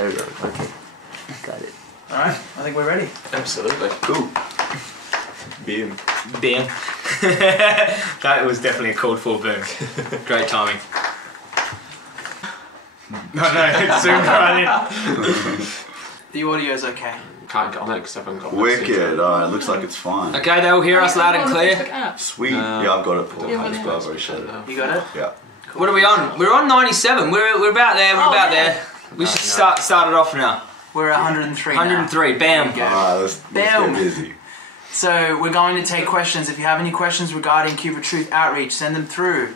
There we go. Okay. Got it. Alright, I think we're ready. Absolutely. Cool. Boom. Bam. That was definitely a called for boom. Great timing. No, it zoomed right in. The audio's okay. Can't get on it because I haven't got Wicked. Alright, looks like it's fine. Okay, they'll hear us loud and clear. Sweet. Yeah, I've got it, Paul. I just got it. Shared it. You got it? Yeah. What are we on? We're on 97. We're about there. We're about there. We should start it off now. We're at 103 now. 103. Bam. Alright, let's get busy. So we're going to take questions. If you have any questions regarding Cube of Truth outreach, send them through.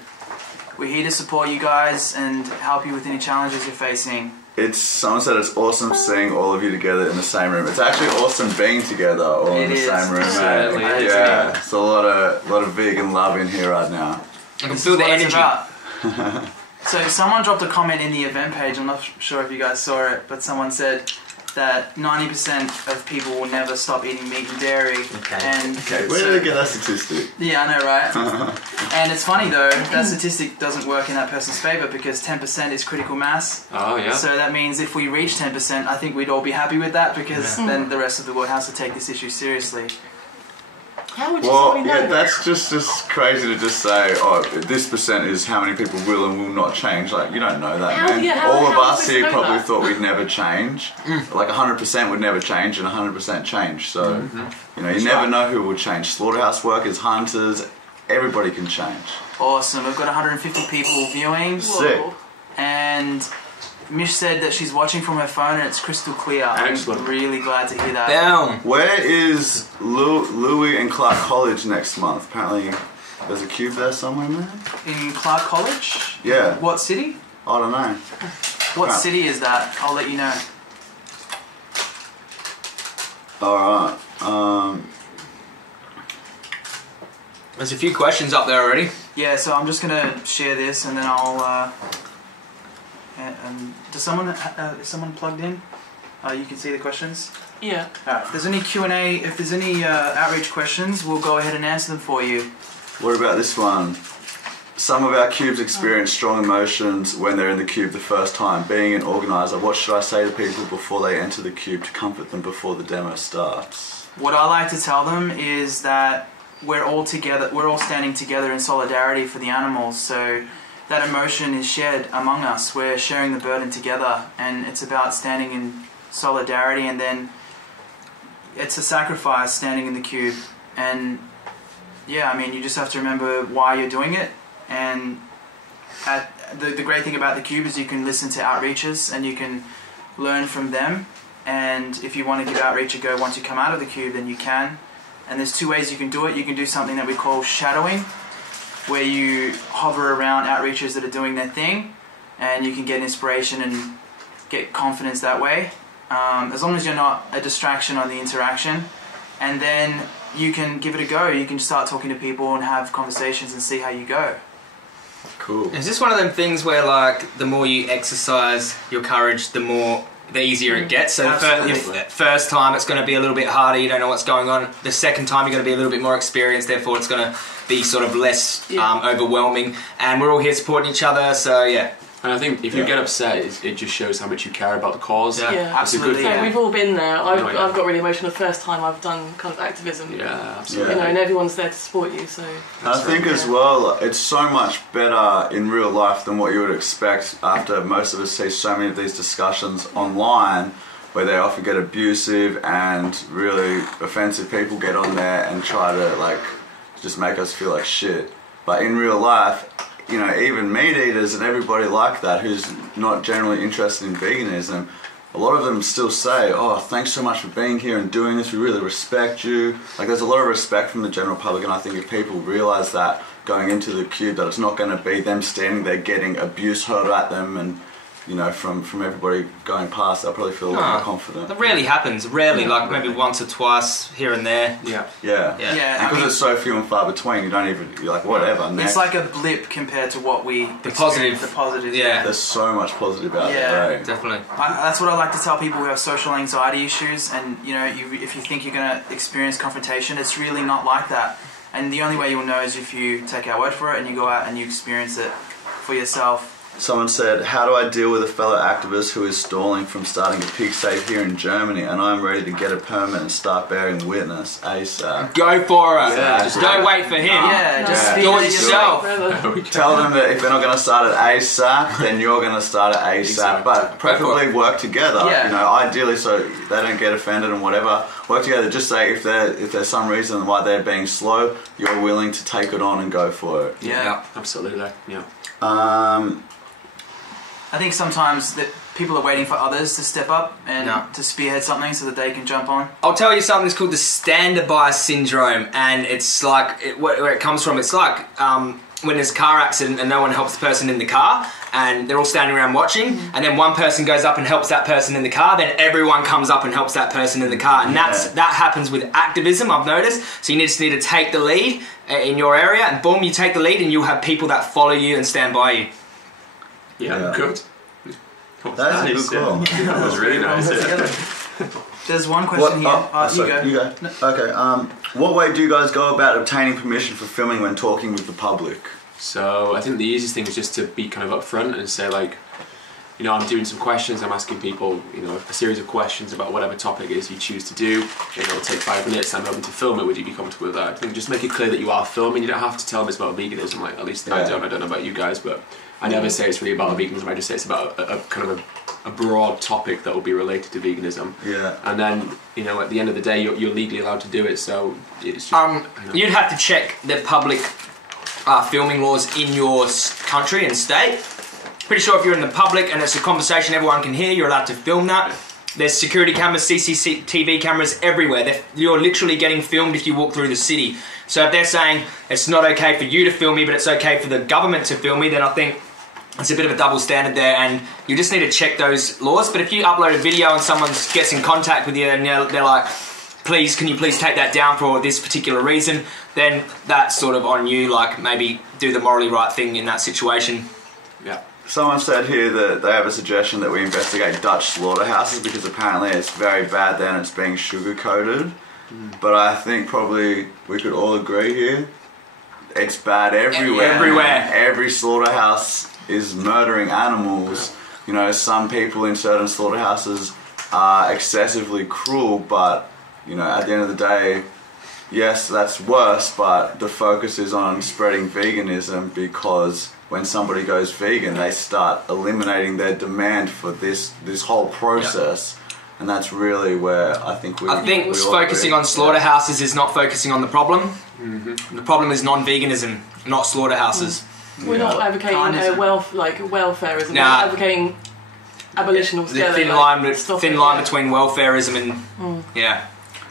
We're here to support you guys and help you with any challenges you're facing. Someone said it's awesome seeing all of you together in the same room. It's actually awesome being together all in the same room. Certainly is, yeah, it's a lot of vegan love in here right now. I can feel the energy. So someone dropped a comment in the event page. I'm not sure if you guys saw it, but someone said that 90% of people will never stop eating meat and dairy. Okay, where did they get that statistic? Yeah, I know, right? And it's funny though, that statistic doesn't work in that person's favour because 10% is critical mass. Oh, yeah. So that means if we reach 10%, I think we'd all be happy with that because then the rest of the world has to take this issue seriously. How would you Well, know yeah, that's just crazy to just say, oh, this percent is how many people will and will not change. Like, you don't know that, man. All of us here probably thought we'd never change. Like 100% would never change and 100% change. So, you know, you never know who will change. Slaughterhouse workers, hunters, everybody can change. Awesome. We've got 150 people viewing. Sick. And Mish said that she's watching from her phone and it's crystal clear. Excellent. I'm really glad to hear that. Down. Where is Louis and Clark College next month? Apparently there's a cube there somewhere, man. In Clark College? Yeah. What city? I don't know. What city is that? I'll let you know. Alright. There's a few questions up there already. Yeah, so I'm just going to share this and then I'll... does someone is someone plugged in? You can see the questions. Yeah. Alright. If there's any Q&A, if there's any outreach questions, we'll go ahead and answer them for you. What about this one? Some of our cubes experience strong emotions when they're in the cube the first time. Being an organizer, what should I say to people before they enter the cube to comfort them before the demo starts? What I like to tell them is that we're all together. We're all standing together in solidarity for the animals. So that emotion is shared among us. We're sharing the burden together, and it's about standing in solidarity. And then it's a sacrifice standing in the cube. And yeah, I mean, you just have to remember why you're doing it. And the great thing about the cube is you can listen to outreachers and you can learn from them. And if you want to give outreach a go once you come out of the cube, then you can. And there's two ways you can do it. You can do something that we call shadowing, where you hover around outreachers that are doing their thing, and you can get inspiration and get confidence that way, as long as you're not a distraction on the interaction. And then you can give it a go. You can start talking to people and have conversations and see how you go. Cool. Is this one of them things where, like, the more you exercise your courage, the easier it gets? So the first time it's going to be a little bit harder, you don't know what's going on. The second time you're going to be a little bit more experienced, therefore it's going to be sort of less overwhelming. And we're all here supporting each other, so yeah. And I think if you get upset, it just shows how much you care about the cause. Yeah. Absolutely. Yeah, we've all been there. I've got really emotional the first time I've done kind of activism. Yeah, absolutely. You know, and everyone's there to support you. So I think as well, it's so much better in real life than what you would expect after most of us see so many of these discussions online where they often get abusive and really offensive people get on there and try to like just make us feel like shit. But in real life, you know, even meat eaters and everybody like that who's not generally interested in veganism, a lot of them still say, oh, thanks so much for being here and doing this, we really respect you. Like, there's a lot of respect from the general public, and I think if people realise that going into the cube, that it's not going to be them standing there getting abuse hurled at them and, you know, from everybody going past, they'll probably feel a lot more confident. That rarely happens. Rarely, like maybe once or twice here and there. Yeah. Yeah. Because it's so few and far between, you're like, whatever, next. It's like a blip compared to what we The positive. Yeah. There's so much positive out Yeah. there, right? Definitely. That's what I like to tell people who have social anxiety issues, and you know, if you think you're going to experience confrontation, it's really not like that. And the only way you'll know is if you take our word for it and you go out and you experience it for yourself. Someone said, how do I deal with a fellow activist who is stalling from starting a pig save here in Germany and I'm ready to get a permit and start bearing witness ASAP? Go for it. Yeah, just don't wait for him. Just do it yourself. Tell them that if they're not going to start it ASAP, then you're going to start it ASAP. But preferably work together. Yeah. You know, ideally, so they don't get offended and whatever. Work together. Just say if there's some reason why they're being slow, you're willing to take it on and go for it. Yeah. Absolutely. Yeah. I think sometimes that people are waiting for others to step up and to spearhead something so that they can jump on. I'll tell you something that's called the standby syndrome, and it's like where it comes from. It's like when there's a car accident and no one helps the person in the car, and they're all standing around watching, and then one person goes up and helps that person in the car, then everyone comes up and helps that person in the car, and that happens with activism, I've noticed. So you just need to take the lead in your area, and boom, you take the lead, and you'll have people that follow you and stand by you. Yeah, good. That's a good call. That was really nice. There's one question here. You go. Okay. What way do you guys go about obtaining permission for filming when talking with the public? So I think the easiest thing is just to be kind of upfront and say, like, you know, I'm doing some questions. I'm asking people, you know, a series of questions about whatever topic it is you choose to do. You know, it'll take 5 minutes. I'm open to film it. Would you be comfortable with that? I think just make it clear that you are filming. You don't have to tell them it's about veganism. Like, at least I don't know about you guys, but I never say it's really about veganism. I just say it's about a kind of a broad topic that will be related to veganism. Yeah. And then, you know, at the end of the day, you're legally allowed to do it. So it's just, you'd have to check the public filming laws in your country and state. Pretty sure if you're in the public and it's a conversation everyone can hear, you're allowed to film that. There's security cameras, CCTV cameras everywhere. You're literally getting filmed if you walk through the city. So if they're saying it's not okay for you to film me, but it's okay for the government to film me, then I think it's a bit of a double standard there, and you just need to check those laws. But if you upload a video and someone gets in contact with you and they're like, please, can you please take that down for this particular reason, then that's sort of on you, like maybe do the morally right thing in that situation. yeah. Someone said here that they have a suggestion that we investigate Dutch slaughterhouses because apparently it's very bad there and it's being sugar-coated. But I think probably we could all agree here, it's bad everywhere. Everywhere. Every slaughterhouse is murdering animals. You know, some people in certain slaughterhouses are excessively cruel, but, you know, at the end of the day, yes, that's worse, but the focus is on spreading veganism, because when somebody goes vegan, they start eliminating their demand for this whole process. And that's really where I think we focusing on slaughterhouses is not focusing on the problem. The problem is non-veganism, not slaughterhouses. We're not advocating welfareism. Nah. We're advocating abolition altogether. The thin line between welfareism and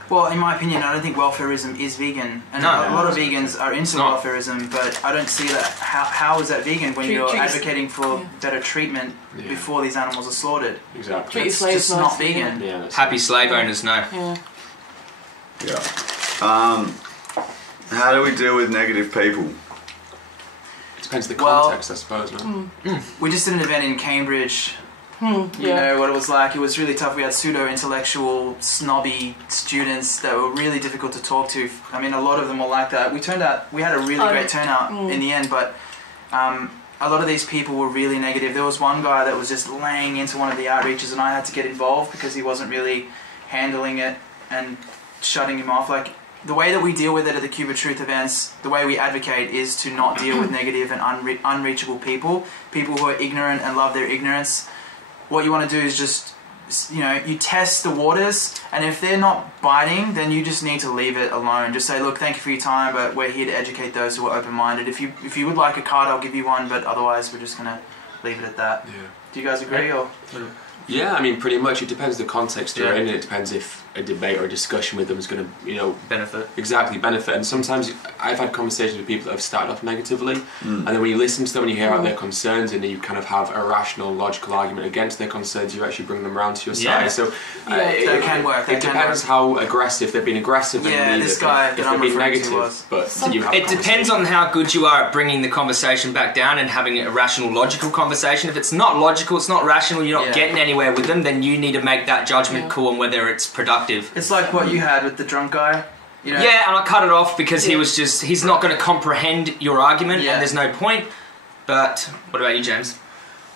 Well, in my opinion, I don't think welfareism is vegan, and a lot of vegans are into welfareism, but I don't see that. How is that vegan when you're advocating for better treatment before these animals are slaughtered? Exactly. Treat It's slaves just not vegan. Yeah, happy slave owners, no. Yeah. How do we deal with negative people? It depends the context, I suppose. We just did an event in Cambridge. You know what it was like. It was really tough. We had pseudo-intellectual, snobby students that were really difficult to talk to. I mean, a lot of them were like that. We had a really great turnout in the end, but a lot of these people were really negative. There was one guy that was just laying into one of the outreaches, and I had to get involved because he wasn't really handling it and shutting him off. Like, the way that we deal with it at the Cuba Truth events, the way we advocate is to not deal with negative and unreachable people who are ignorant and love their ignorance. What you want to do is just, you know, you test the waters, and if they're not biting, then you just need to leave it alone. Just say, look, thank you for your time, but we're here to educate those who are open-minded. If you would like a card, I'll give you one, but otherwise we're just going to leave it at that. Yeah. Do you guys agree? Or? Yeah, I mean, pretty much. It depends the context you're in. It depends if a debate or a discussion with them is going to, you know, benefit. And sometimes I've had conversations with people that have started off negatively, and then when you listen to them and you hear out their concerns, and then you kind of have a rational, logical argument against their concerns, you actually bring them around to your side. So it can work. It depends how aggressive they've been aggressive. Yeah, this guy if that I'm they've been referring to negative, was. but you have. It depends on how good you are at bringing the conversation back down and having a rational, logical conversation. If it's not logical, it's not rational, you're not getting anywhere with them, then you need to make that judgment call on whether it's productive. It's like what you had with the drunk guy. You know? Yeah, and I cut it off because he's not going to comprehend your argument, and there's no point. But what about you, James?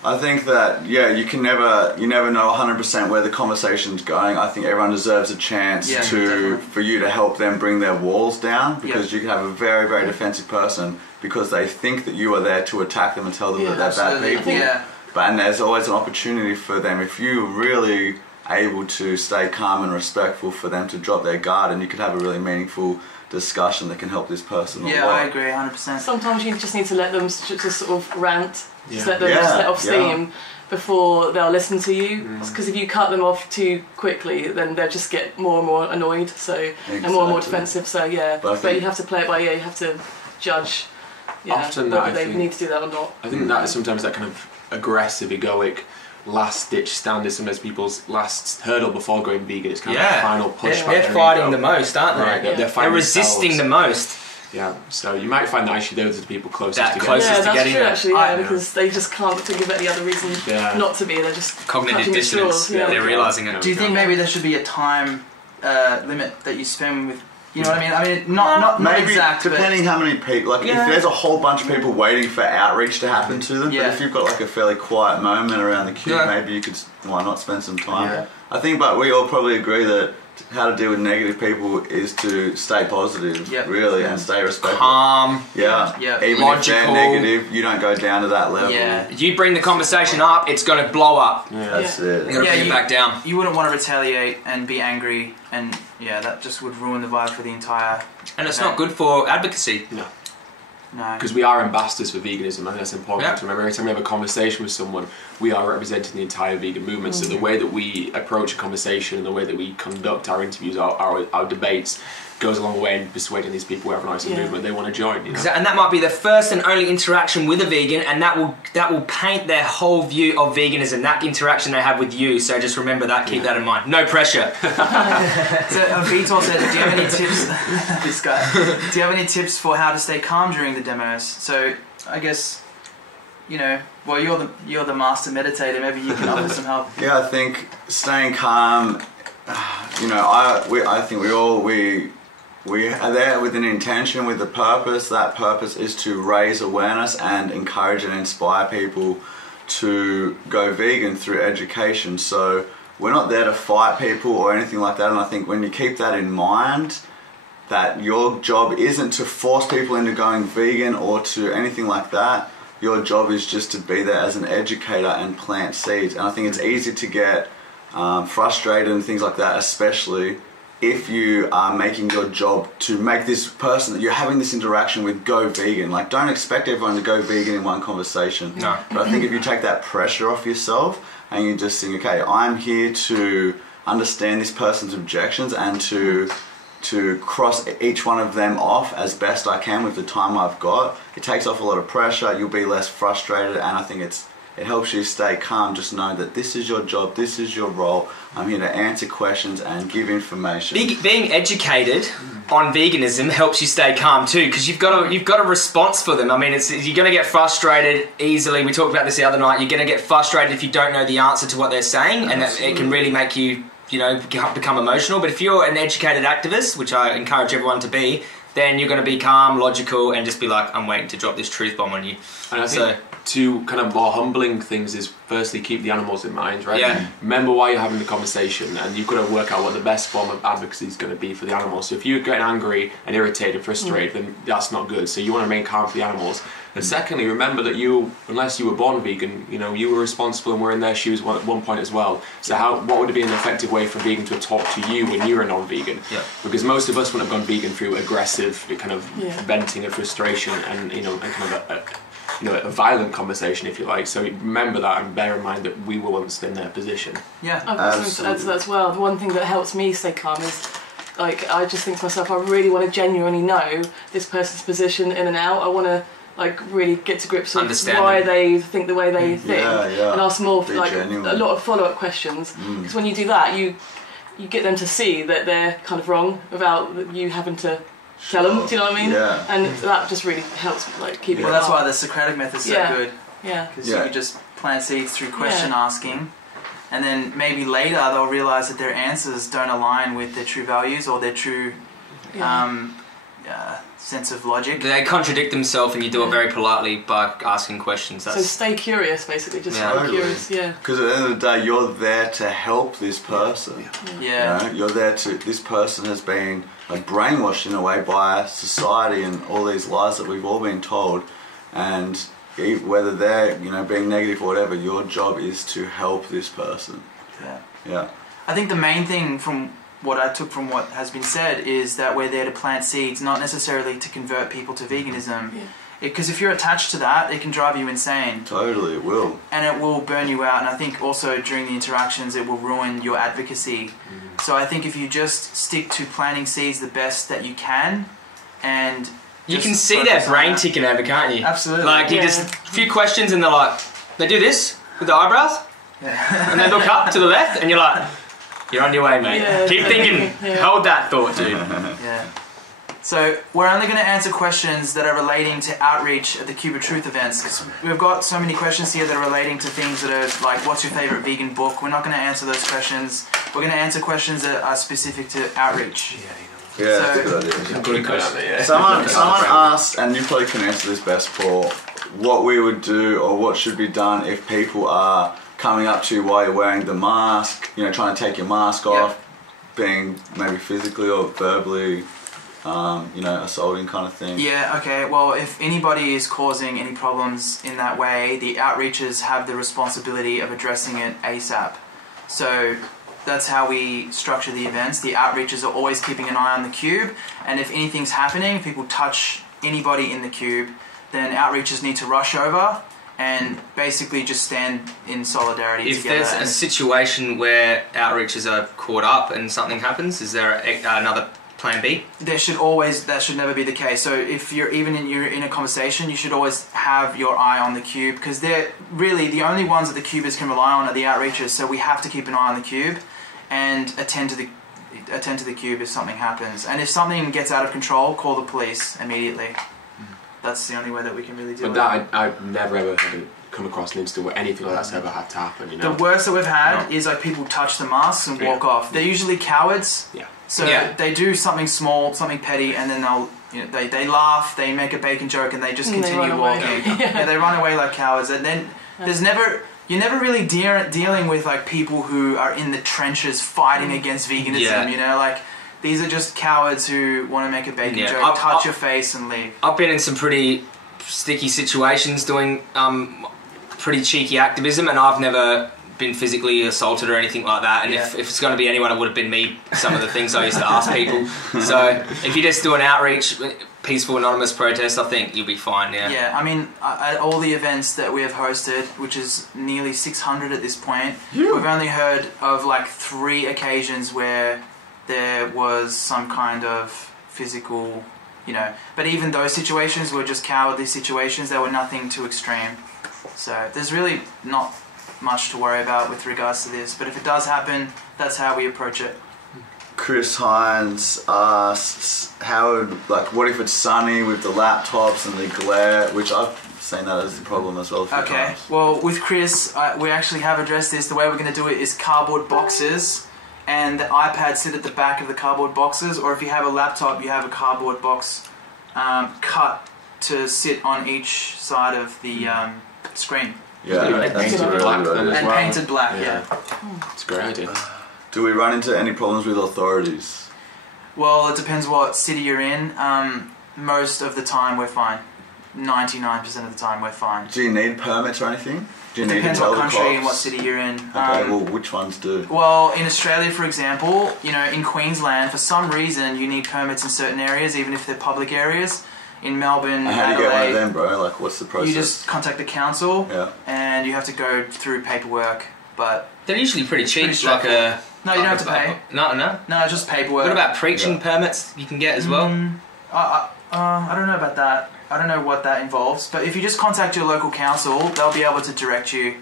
I think that you never know 100% where the conversation's going. I think everyone deserves a chance for you to help them bring their walls down, because you can have a very, very defensive person because they think that you are there to attack them and tell them that they're bad people. And there's always an opportunity for them, if you're really able to stay calm and respectful, for them to drop their guard, and you could have a really meaningful discussion that can help this person a lot. I agree 100%. Sometimes you just need to let them just sort of rant, just let them just let off steam before they'll listen to you, because if you cut them off too quickly, then they'll just get more and more annoyed, and more defensive, so but you have to play it by ear, you have to judge often whether they need to do that or not. I think that is sometimes that kind of aggressive, egoic last-ditch stand is sometimes people's last hurdle before going vegan. It's kind of the final push. They're fighting the most, aren't they? Right, they're resisting the most. Yeah, so you might find that actually those are the people closest to getting there. That's true, actually, because they just can't think of any other reason not to be. They're just cognitive dissonance. They're realising it. Do you think maybe there should be a time limit that you spend with? You know what I mean? Not maybe exact, depending how many people. Like if there's a whole bunch of people waiting for outreach to happen to them, but if you've got like a fairly quiet moment around the queue, maybe you could. Why not spend some time? I think, but we all probably agree that how to deal with negative people is to stay positive, really, and stay respectful. Calm. Even logical. if they're negative, you don't go down to that level. You bring the conversation up, it's going to blow up. That's it. You got to bring it back down. You wouldn't want to retaliate and be angry, and that just would ruin the vibe for the entire. And it's not good for advocacy. No. Because we are ambassadors for veganism, and that's important to remember. Every time we have a conversation with someone, we are representing the entire vegan movement. So the way that we approach a conversation and the way that we conduct our interviews, our debates, goes a long way in persuading these people who have an nice movement they want to join. You know? And that might be the first and only interaction with a vegan, and that will paint their whole view of veganism, that interaction they have with you. So just remember that, keep that in mind. No pressure. So Vitor said, do you have any tips? This guy. Do you have any tips for how to stay calm during the demos? So I guess, well, you're the master meditator. Maybe you can offer some help. I think staying calm. I think we are there with an intention, with a purpose. That purpose is to raise awareness and encourage and inspire people to go vegan through education. So we're not there to fight people or anything like that. And I think when you keep that in mind, that your job isn't to force people into going vegan or to anything like that. Your job is just to be there as an educator and plant seeds. And I think it's easy to get frustrated and things like that, especially if you are making your job to make this person that you're having this interaction with go vegan. Like, don't expect everyone to go vegan in one conversation. No. But I think if you take that pressure off yourself and you just think, okay, I'm here to understand this person's objections and to cross each one of them off as best I can with the time I've got, it takes off a lot of pressure, you'll be less frustrated, and I think it helps you stay calm. Just know that this is your job, this is your role. I'm here to answer questions and give information. Being educated on veganism helps you stay calm too, because you've got a response for them. I mean, you're going to get frustrated easily. We talked about this the other night. You're going to get frustrated if you don't know the answer to what they're saying, and it can really make you, become emotional. But if you're an educated activist, which I encourage everyone to be, then you're going to be calm, logical, and just be like, I'm waiting to drop this truth bomb on you. And I think two kind of more humbling things is, firstly, keep the animals in mind, right? Yeah. Remember why you're having the conversation, and you've got to work out what the best form of advocacy is going to be for the animals. So if you're getting angry and irritated and frustrated, then that's not good. So you want to remain calm for the animals. And secondly, remember that unless you were born vegan, you were responsible and were in their shoes at one point as well. So what would it be an effective way for a vegan to talk to you when you're a non-vegan? Yeah. Because most of us wouldn't have gone vegan through aggressive kind of venting of frustration and kind of a violent conversation, if you like. So remember that and bear in mind that we were once in their position. Yeah, I've got something to add to that as well. The one thing that helps me stay calm is, I just think to myself, I really want to genuinely know this person's position in and out. I want to really get to grips with why they think the way they think, and ask more a lot of follow-up questions. Because when you do that, you get them to see that they're kind of wrong without you having to tell them. Do you know what I mean? Yeah. And that just really helps keep it. Well, that's why the Socratic method's so good. Yeah. Because you can just plant seeds through question asking, and then maybe later they'll realise that their answers don't align with their true values or their true sense of logic. They contradict themselves, and you do it very politely by asking questions. So stay curious, basically. Just stay Totally. curious. Yeah. Because at the end of the day, you're there to help this person. Yeah. You know, you're there to. This person has been like brainwashed in a way by society and all these lies that we've all been told, and whether they're being negative or whatever, your job is to help this person. Yeah. I think the main thing from what I took from what has been said is that we're there to plant seeds, not necessarily to convert people to veganism. Because if you're attached to that, it can drive you insane. Totally, it will. And it will burn you out. And I think also during the interactions, it will ruin your advocacy. So I think if you just stick to planting seeds the best that you can, and you can see their brain ticking over, can't you? Absolutely. Like you just a few questions, and they're like, they do this with the eyebrows, and they look up to the left, and you're like, you're on your way, mate. Keep thinking. Hold that thought, dude. So we're only going to answer questions that are relating to outreach at the Cube of Truth events, because we've got so many questions here that are relating to things that are like, what's your favourite vegan book? We're not going to answer those questions. We're going to answer questions that are specific to outreach. Yeah, that's a good idea. Good question. Someone asked, and you probably can answer this best, Paul, what we would do or what should be done if people are coming up to you while you're wearing the mask, trying to take your mask off, being maybe physically or verbally, assaulting kind of thing. Yeah, okay. Well, if anybody is causing any problems in that way, the outreachers have the responsibility of addressing it ASAP. So that's how we structure the events. The outreachers are always keeping an eye on the cube, and if anything's happening, if people touch anybody in the cube, then outreachers need to rush over and basically just stand in solidarity together. If there's a situation where outreachers are caught up and something happens, is there another plan B? That should never be the case. So if you're in a conversation, you should always have your eye on the cube, because they're really the only ones that the cubers can rely on are the outreachers. So we have to keep an eye on the cube and attend to the cube if something happens. And if something gets out of control, call the police immediately. That's the only way that we can really do it. But that I've never ever come across an incident where anything like that's ever had to happen. The worst that we've had is like people touch the masks and walk off. They're usually cowards. So they do something small, something petty, and then they laugh, they make a bacon joke, and they just continue walking. They run away like cowards. And then you're never really dealing with like people who are in the trenches fighting against veganism. These are just cowards who want to make a bacon joke, touch your face and leave. I've been in some pretty sticky situations doing pretty cheeky activism, and I've never been physically assaulted or anything like that. And if it's going to be anyone, it would have been me, some of the things I used to ask people. So if you just do an outreach, peaceful, anonymous protest, I think you'll be fine, Yeah, I mean, at all the events that we have hosted, which is nearly 600 at this point, we've only heard of like 3 occasions where there was some kind of physical, but even those situations were just cowardly situations. They were nothing too extreme. So there's really not much to worry about with regards to this. But if it does happen, that's how we approach it. Chris Hines asks, what if it's sunny with the laptops and the glare, which I've seen that as the problem as well. Okay, well with Chris, we actually have addressed this. The way we're going to do it is cardboard boxes, and the iPads sit at the back of the cardboard boxes, or if you have a laptop, you have a cardboard box cut to sit on each side of the screen. Painted black, It's a great idea. Do we run into any problems with authorities? Well, it depends what city you're in. Most of the time we're fine. 99% of the time we're fine. Do you need permits or anything? Do you need Depends to tell what country the cops? and what city you're in. Okay, well, which ones do? Well, in Australia, for example, in Queensland, for some reason, you need permits in certain areas, even if they're public areas. In Melbourne, and how do you get one of them, bro? Like, what's the process? You just contact the council, and you have to go through paperwork. But they're usually pretty cheap. No, you don't have to pay. No, just paperwork. What about preaching permits you can get as well? I don't know about that. I don't know what that involves. But if you just contact your local council, they'll be able to direct you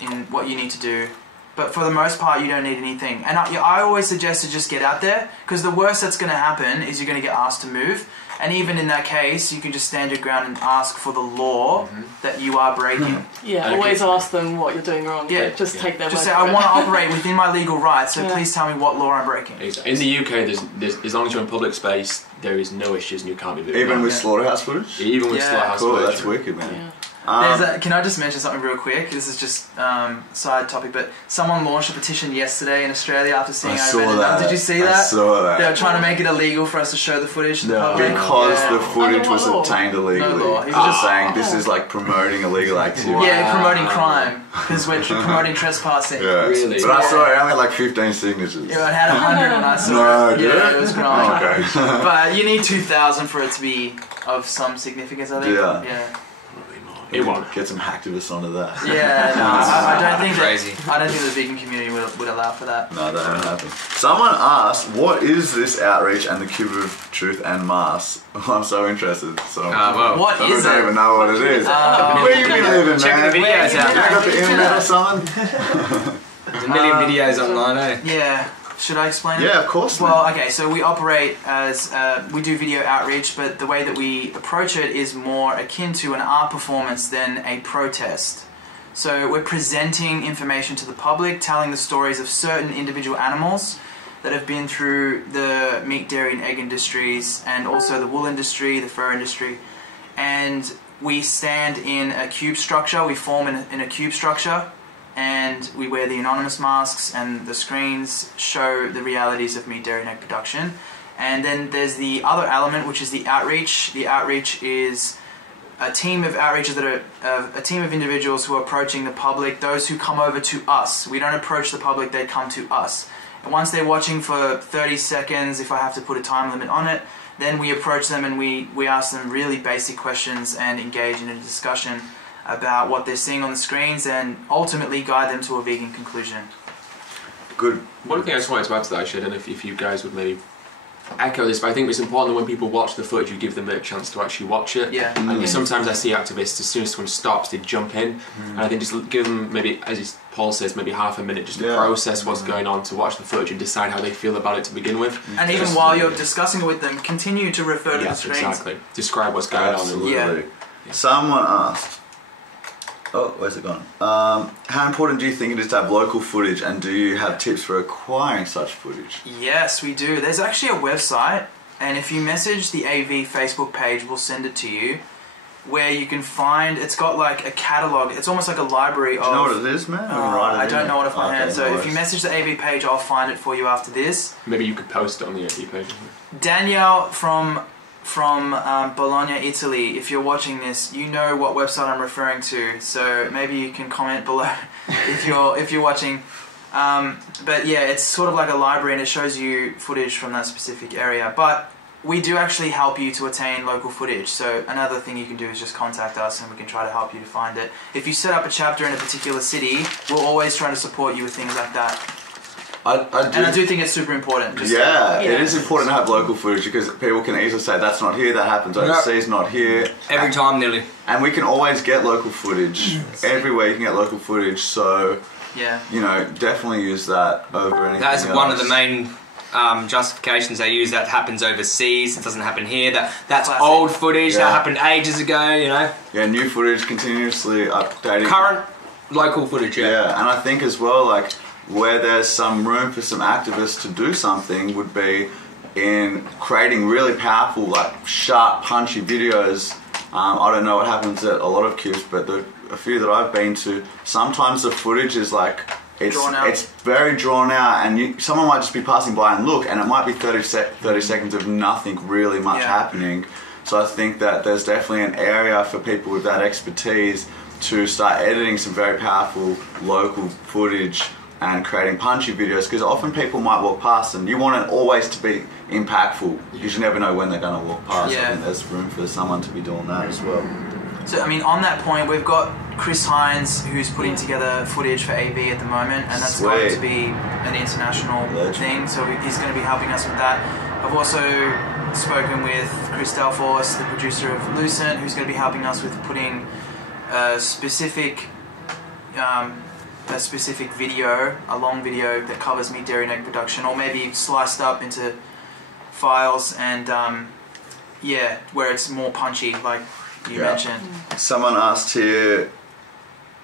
in what you need to do. But for the most part, you don't need anything. And I always suggest to just get out there, because the worst that's going to happen is you're going to get asked to move. And even in that case, you can just stand your ground and ask for the law that you are breaking. Yeah, always ask them what you're doing wrong. Yeah, Just take their word. Just say, I want to operate within my legal rights, so please tell me what law I'm breaking. In the UK, there's as long as you're in public space, there is no issues and you can't be moving. Even with slaughterhouse footage? Even with slaughterhouse cool, footage. that's wicked, man. Yeah. Can I just mention something real quick? This is just side topic, but someone launched a petition yesterday in Australia after seeing I saw that. Did you see that? I saw that. They were trying to make it illegal for us to show the footage to the public. Because the footage was obtained illegally. No law. He was just saying this is like promoting illegal activity. Yeah, promoting crime, because we're promoting trespassing. Yeah. Really? But I saw it only like 15 signatures. Yeah, it had 100 when I saw No, it. did Yeah, it? it was crime. Okay. But you need 2,000 for it to be of some significance, I think. Yeah. It won't. Get some hacktivists onto that. Yeah, no, I don't think Crazy. I don't think the vegan community would allow for that. No, that won't happen. Someone asked, what is this outreach and the cube of truth and mass? I'm so interested. So well, What I is don't it? even know what it is. Where you been living, check man? the videos out. You got the internet or something? There's a million videos online, eh? Yeah. Should I explain it? Yeah, of course. Well, okay, so we operate as, we do video outreach, but the way that we approach it is more akin to an art performance than a protest. So we're presenting information to the public, telling the stories of certain individual animals that have been through the meat, dairy and egg industries, and also the wool industry, the fur industry. And we stand in a cube structure, we form in a cube structure, and we wear the anonymous masks, and the screens show the realities of meat, dairy and egg production. And then there's the other element, which is the outreach. The outreach is a team of outreachers that are a team of individuals who are approaching the public, those who come over to us. We don't approach the public, they come to us. And once they're watching for 30 seconds, if I have to put a time limit on it, then we approach them and we ask them really basic questions and engage in a discussion about what they're seeing on the screens and ultimately guide them to a vegan conclusion. Good. One thing I just wanted to add to that, actually, I don't know if you guys would maybe echo this, but I think it's important that when people watch the footage, you give them a chance to actually watch it. Yeah. And sometimes I see activists, as soon as someone stops, they jump in, and I think just give them maybe, as Paul says, maybe half a minute just to process what's going on, to watch the footage and decide how they feel about it to begin with. And even while you're discussing it with them, continue to refer to the screens. Exactly. Describe what's going Absolutely. on. Someone asked, oh, where's it gone? How important do you think it is to have local footage, and do you have tips for acquiring such footage? Yes, we do. There's actually a website, and if you message the AV Facebook page, we'll send it to you, where you can find, it's got like a catalogue, it's almost like a library of... Do you know what it is, man? I don't know it off my hand, so no if you message the AV page, I'll find it for you after this. Maybe you could post it on the AV page. Danielle from Bologna, Italy, if you're watching this, you know what website I'm referring to, so maybe you can comment below if you're watching. But yeah, it's sort of like a library and it shows you footage from that specific area. But we do actually help you to attain local footage, so another thing you can do is just contact us and we can try to help you to find it. If you set up a chapter in a particular city, we'll always try to support you with things like that. I do think it's super important. It is important to have local footage, because people can easily say that's not here, that happens overseas, not here. Every time, nearly. And we can always get local footage. Everywhere you can get local footage, so you know, definitely use that over anything That is else. one of the main justifications they use. That happens overseas, it doesn't happen here. That's Classic. old footage, that happened ages ago, you know. Yeah, new footage, continuously updating. Current local footage, Yeah, and I think as well, like, where there's some room for some activists to do something would be in creating really powerful, like, sharp, punchy videos. I don't know what happens at a lot of cubes, but a few that I've been to, sometimes the footage is like, it's very drawn out, and someone might just be passing by and look, and it might be 30 seconds of nothing really much happening. So I think that there's definitely an area for people with that expertise to start editing some very powerful local footage and creating punchy videos, because often people might walk past and you want it always to be impactful, because you never know when they're going to walk past. I think there's room for someone to be doing that as well. So, I mean, on that point, we've got Chris Hines, who's putting together footage for AV at the moment, and that's going to be an international thing, so he's going to be helping us with that. I've also spoken with Chris Delforce, the producer of Lucent, who's going to be helping us with putting specific a specific video, a long video that covers meat, dairy, and egg production, or maybe sliced up into files and yeah, where it's more punchy, like you mentioned. Someone asked here,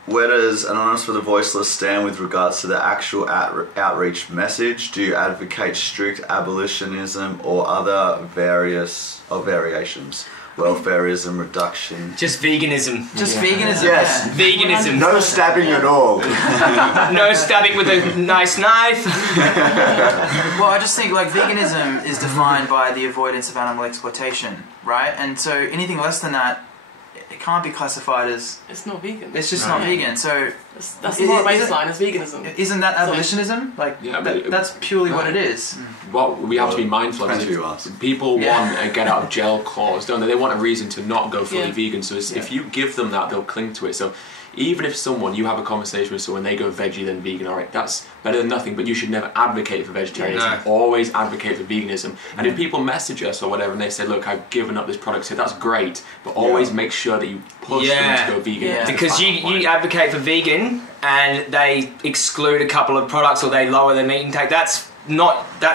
where does Anonymous for the Voiceless stand with regards to the actual outreach message? Do you advocate strict abolitionism or other variations? Welfareism, reduction. Just veganism. Just veganism. Yes. Yeah. Veganism. No stabbing at all. No stabbing with a nice knife. Well, I just think like veganism is defined by the avoidance of animal exploitation, right? And so anything less than that, it can't be classified as... It's not vegan. It's just not vegan. So that's the moral baseline is veganism. Isn't that abolitionism? Like that's purely what it is. What we have to be mindful of is people want a get out of jail clause, don't they? They want a reason to not go fully vegan. So if you give them that, they'll cling to it. So even if you have a conversation with someone, they go veggie then vegan, alright, that's better than nothing, but you should never advocate for vegetarianism. Always advocate for veganism. And if people message us or whatever and they say, look, I've given up this product, so that's great, but always make sure that you push them to go vegan. Because you advocate for vegan and they exclude a couple of products or they lower their meat intake, that's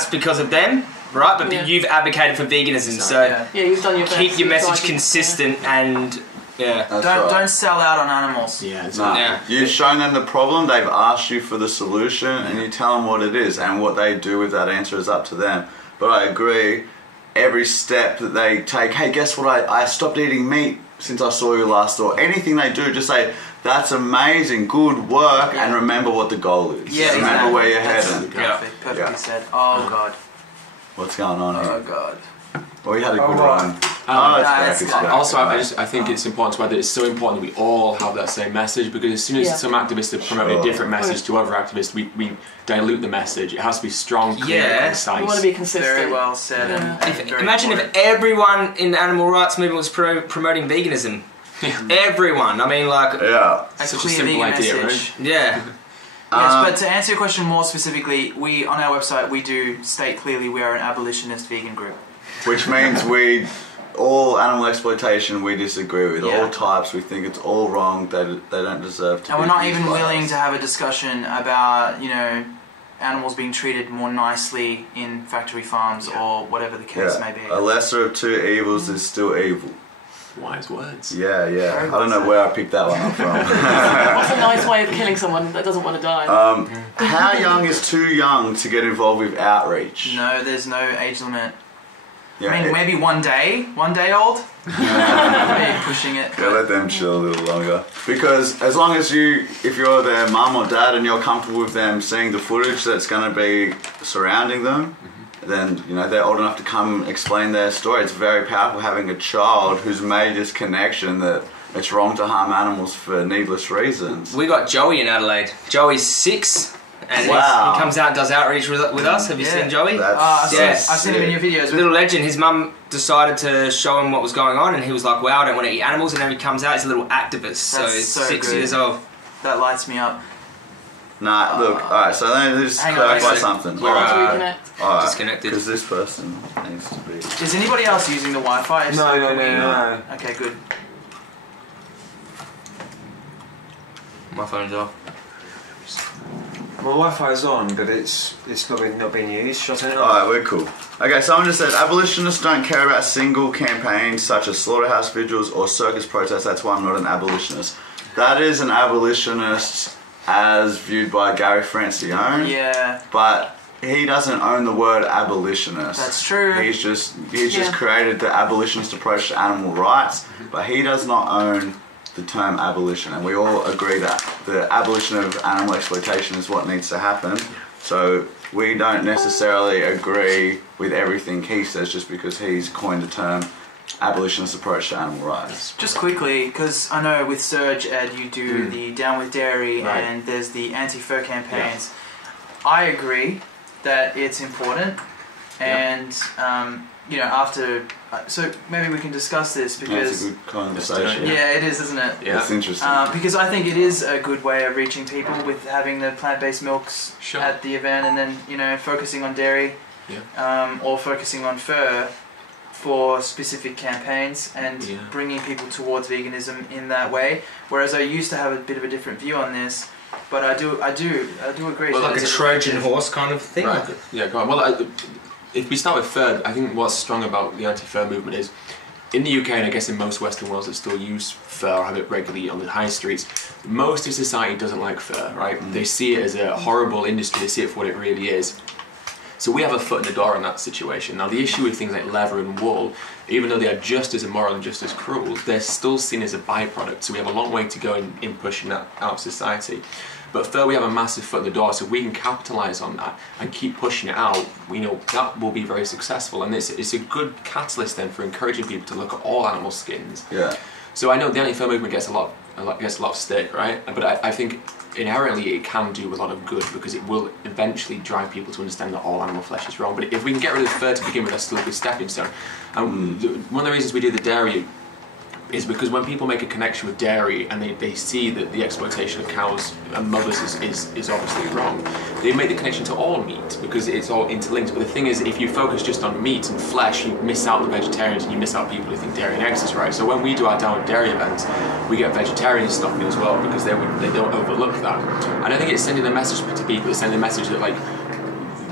because of them, right? But you've advocated for veganism, so you've done your best. Keep your message consistent and don't sell out on animals. You've shown them the problem, they've asked you for the solution, and you tell them what it is, and what they do with that answer is up to them. But I agree, every step that they take, hey, guess what, I stopped eating meat since I saw you last, or anything they do, just say, that's amazing, good work, and remember what the goal is. Yeah, remember where you're heading. Perfectly said. Oh God. What's going on here? Oh God. Well, we had a good run. Also, I think it's important to add that it's so important that we all have that same message, because as soon as some activists are promoting a different message to other activists, we dilute the message. It has to be strong, clear, and concise. We want to be consistent. Very well said. Imagine if everyone in the animal rights movement was promoting veganism. Everyone. I mean, like... A such clear a simple vegan idea, message. right? Yeah. Yes, but to answer your question more specifically, we on our website we do state clearly we are an abolitionist vegan group. Which means all animal exploitation we disagree with, all types, we think it's all wrong, they don't deserve to and we're not even willing to have a discussion about, animals being treated more nicely in factory farms or whatever the case may be. A lesser of two evils is still evil. Wise words. Yeah. I don't know where I picked that one up from. What's a nice way of killing someone that doesn't want to die? How young is too young to get involved with outreach? No, there's no age limit. Yeah, I mean, maybe one day old. Maybe pushing it. Yeah, let them chill a little longer. Because as long as if you're their mum or dad and you're comfortable with them seeing the footage that's going to be surrounding them, then they're old enough to come explain their story. It's very powerful having a child who's made this connection that it's wrong to harm animals for needless reasons. We got Joey in Adelaide. Joey's 6. And he comes out and does outreach with us. Have you seen Joey? I've seen him in your videos. Little legend. His mum decided to show him what was going on, and he was like, wow, I don't want to eat animals. And then he comes out, he's a little activist. So he's 6 years old. That lights me up. Nah, look, alright, so let me just clarify something. Reconnect. Alright, disconnected. because this person needs to be... Is anybody else using the Wi-Fi? No. Okay, good. My phone's off. My Wi-Fi's on, but it's not being used. Should I turn it off? Alright, we're cool. Okay, someone just said, abolitionists don't care about single campaigns such as slaughterhouse vigils or circus protests. That's why I'm not an abolitionist. That is an abolitionist as viewed by Gary Francione. Yeah. But he doesn't own the word abolitionist. That's true. He's just created the abolitionist approach to animal rights, but he does not own the term abolition, and we all agree that the abolition of animal exploitation is what needs to happen. So we don't necessarily agree with everything he says just because he's coined the term abolitionist approach to animal rights. Just quickly, because I know with Surge Ed you do the Down with Dairy and there's the anti-fur campaigns. I agree that it's important, and after, so maybe we can discuss this because it's a good conversation. Yeah, it is, isn't it? Yeah, it's interesting. Because I think it is a good way of reaching people with having the plant-based milks at the event, and then focusing on dairy, or focusing on fur for specific campaigns and bringing people towards veganism in that way. Whereas I used to have a bit of a different view on this, But I do agree. Well, Like a Trojan horse kind of thing. Right. Yeah, go on. Well, if we start with fur, I think what's strong about the anti-fur movement is, in the UK and I guess in most Western worlds that still use fur or have it regularly on the high streets, most of society doesn't like fur, right? They see it as a horrible industry, they see it for what it really is. So we have a foot in the door in that situation. Now the issue with things like leather and wool, even though they are just as immoral and just as cruel, they're still seen as a byproduct. So we have a long way to go in pushing that out of society. But fur, we have a massive foot in the door, so if we can capitalise on that and keep pushing it out, that will be very successful. And it's a good catalyst then for encouraging people to look at all animal skins. Yeah. So I know the anti-fur movement gets a lot of stick, right? But I think inherently it can do a lot of good because it will eventually drive people to understand that all animal flesh is wrong. But if we can get rid of the fur to begin with, that's still a good stepping stone. And one of the reasons we do the dairy is because when people make a connection with dairy and they see that the exploitation of cows and mothers is obviously wrong, they make the connection to all meat because it's all interlinked. But the thing is, if you focus just on meat and flesh, you miss out the vegetarians and you miss out people who think dairy and eggs is right. So when we do our Down with Dairy events, we get vegetarians stopping as well because they don't overlook that. And I think it's sending a message to people, it's sending a message that like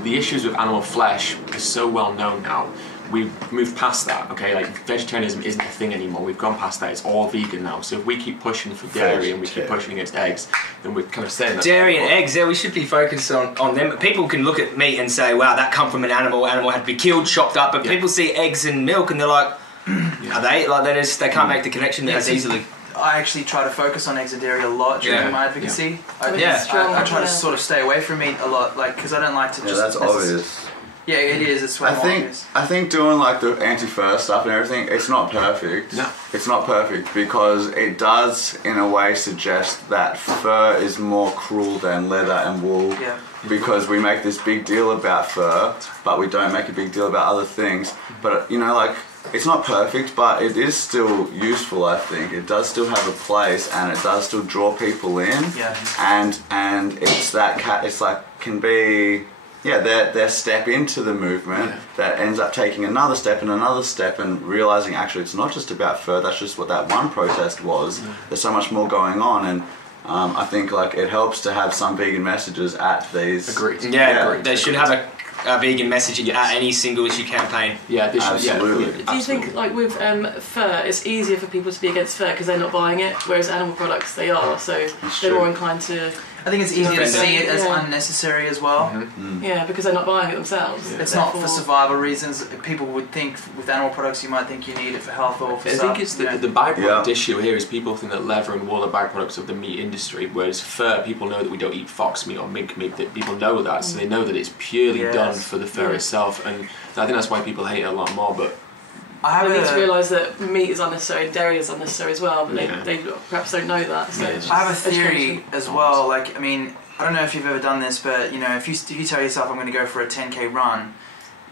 the issues with animal flesh are so well known now. We've moved past that, okay? Like, vegetarianism isn't a thing anymore. We've gone past that. It's all vegan now. So if we keep pushing for dairy and we keep pushing against eggs, then we're kind of saying that. Dairy and eggs, we should be focused on them. People can look at meat and say, wow, that come from an animal had to be killed, chopped up. But people see eggs and milk and they're like, are they? Like, they can't make the connection as easily. I actually try to focus on eggs and dairy a lot during my advocacy. Yeah. I try to sort of stay away from meat a lot, like, because I don't like to just... Yeah, that's obvious. Yeah, it is. It's I think doing like the anti-fur stuff and everything, it's not perfect. No. It's not perfect because it does, in a way, suggest that fur is more cruel than leather and wool. Yeah. Because we make this big deal about fur, but we don't make a big deal about other things. But like, it's not perfect, but it is still useful. I think it does still have a place, and it does still draw people in. Yeah. And it's that it's like can be. Yeah, their step into the movement that ends up taking another step and realising actually it's not just about fur, that's just what that one protest was. There's so much more going on, and I think like it helps to have some vegan messages at these. Agreed. Agreed. They should have a vegan message at any single issue campaign. Yeah, they should. Absolutely. Do you think, like with fur, it's easier for people to be against fur because they're not buying it, whereas animal products they are, so they're more inclined to... I think it's easier to see it as unnecessary as well. Yeah, because they're not buying it themselves. Yeah. It's not for survival reasons. People would think with animal products you might think you need it for health or for I stuff. think it's the byproduct issue here is people think that leather and wool are byproducts of the meat industry, whereas fur, people know that we don't eat fox meat or mink meat, that people know that, so they know that it's purely done for the fur itself, and I think that's why people hate it a lot more. But I need to realise that meat is unnecessary, dairy is unnecessary as well, but they perhaps don't know that. So I have a theory as well. Like, I mean, I don't know if you've ever done this, but if you tell yourself I'm going to go for a 10k run,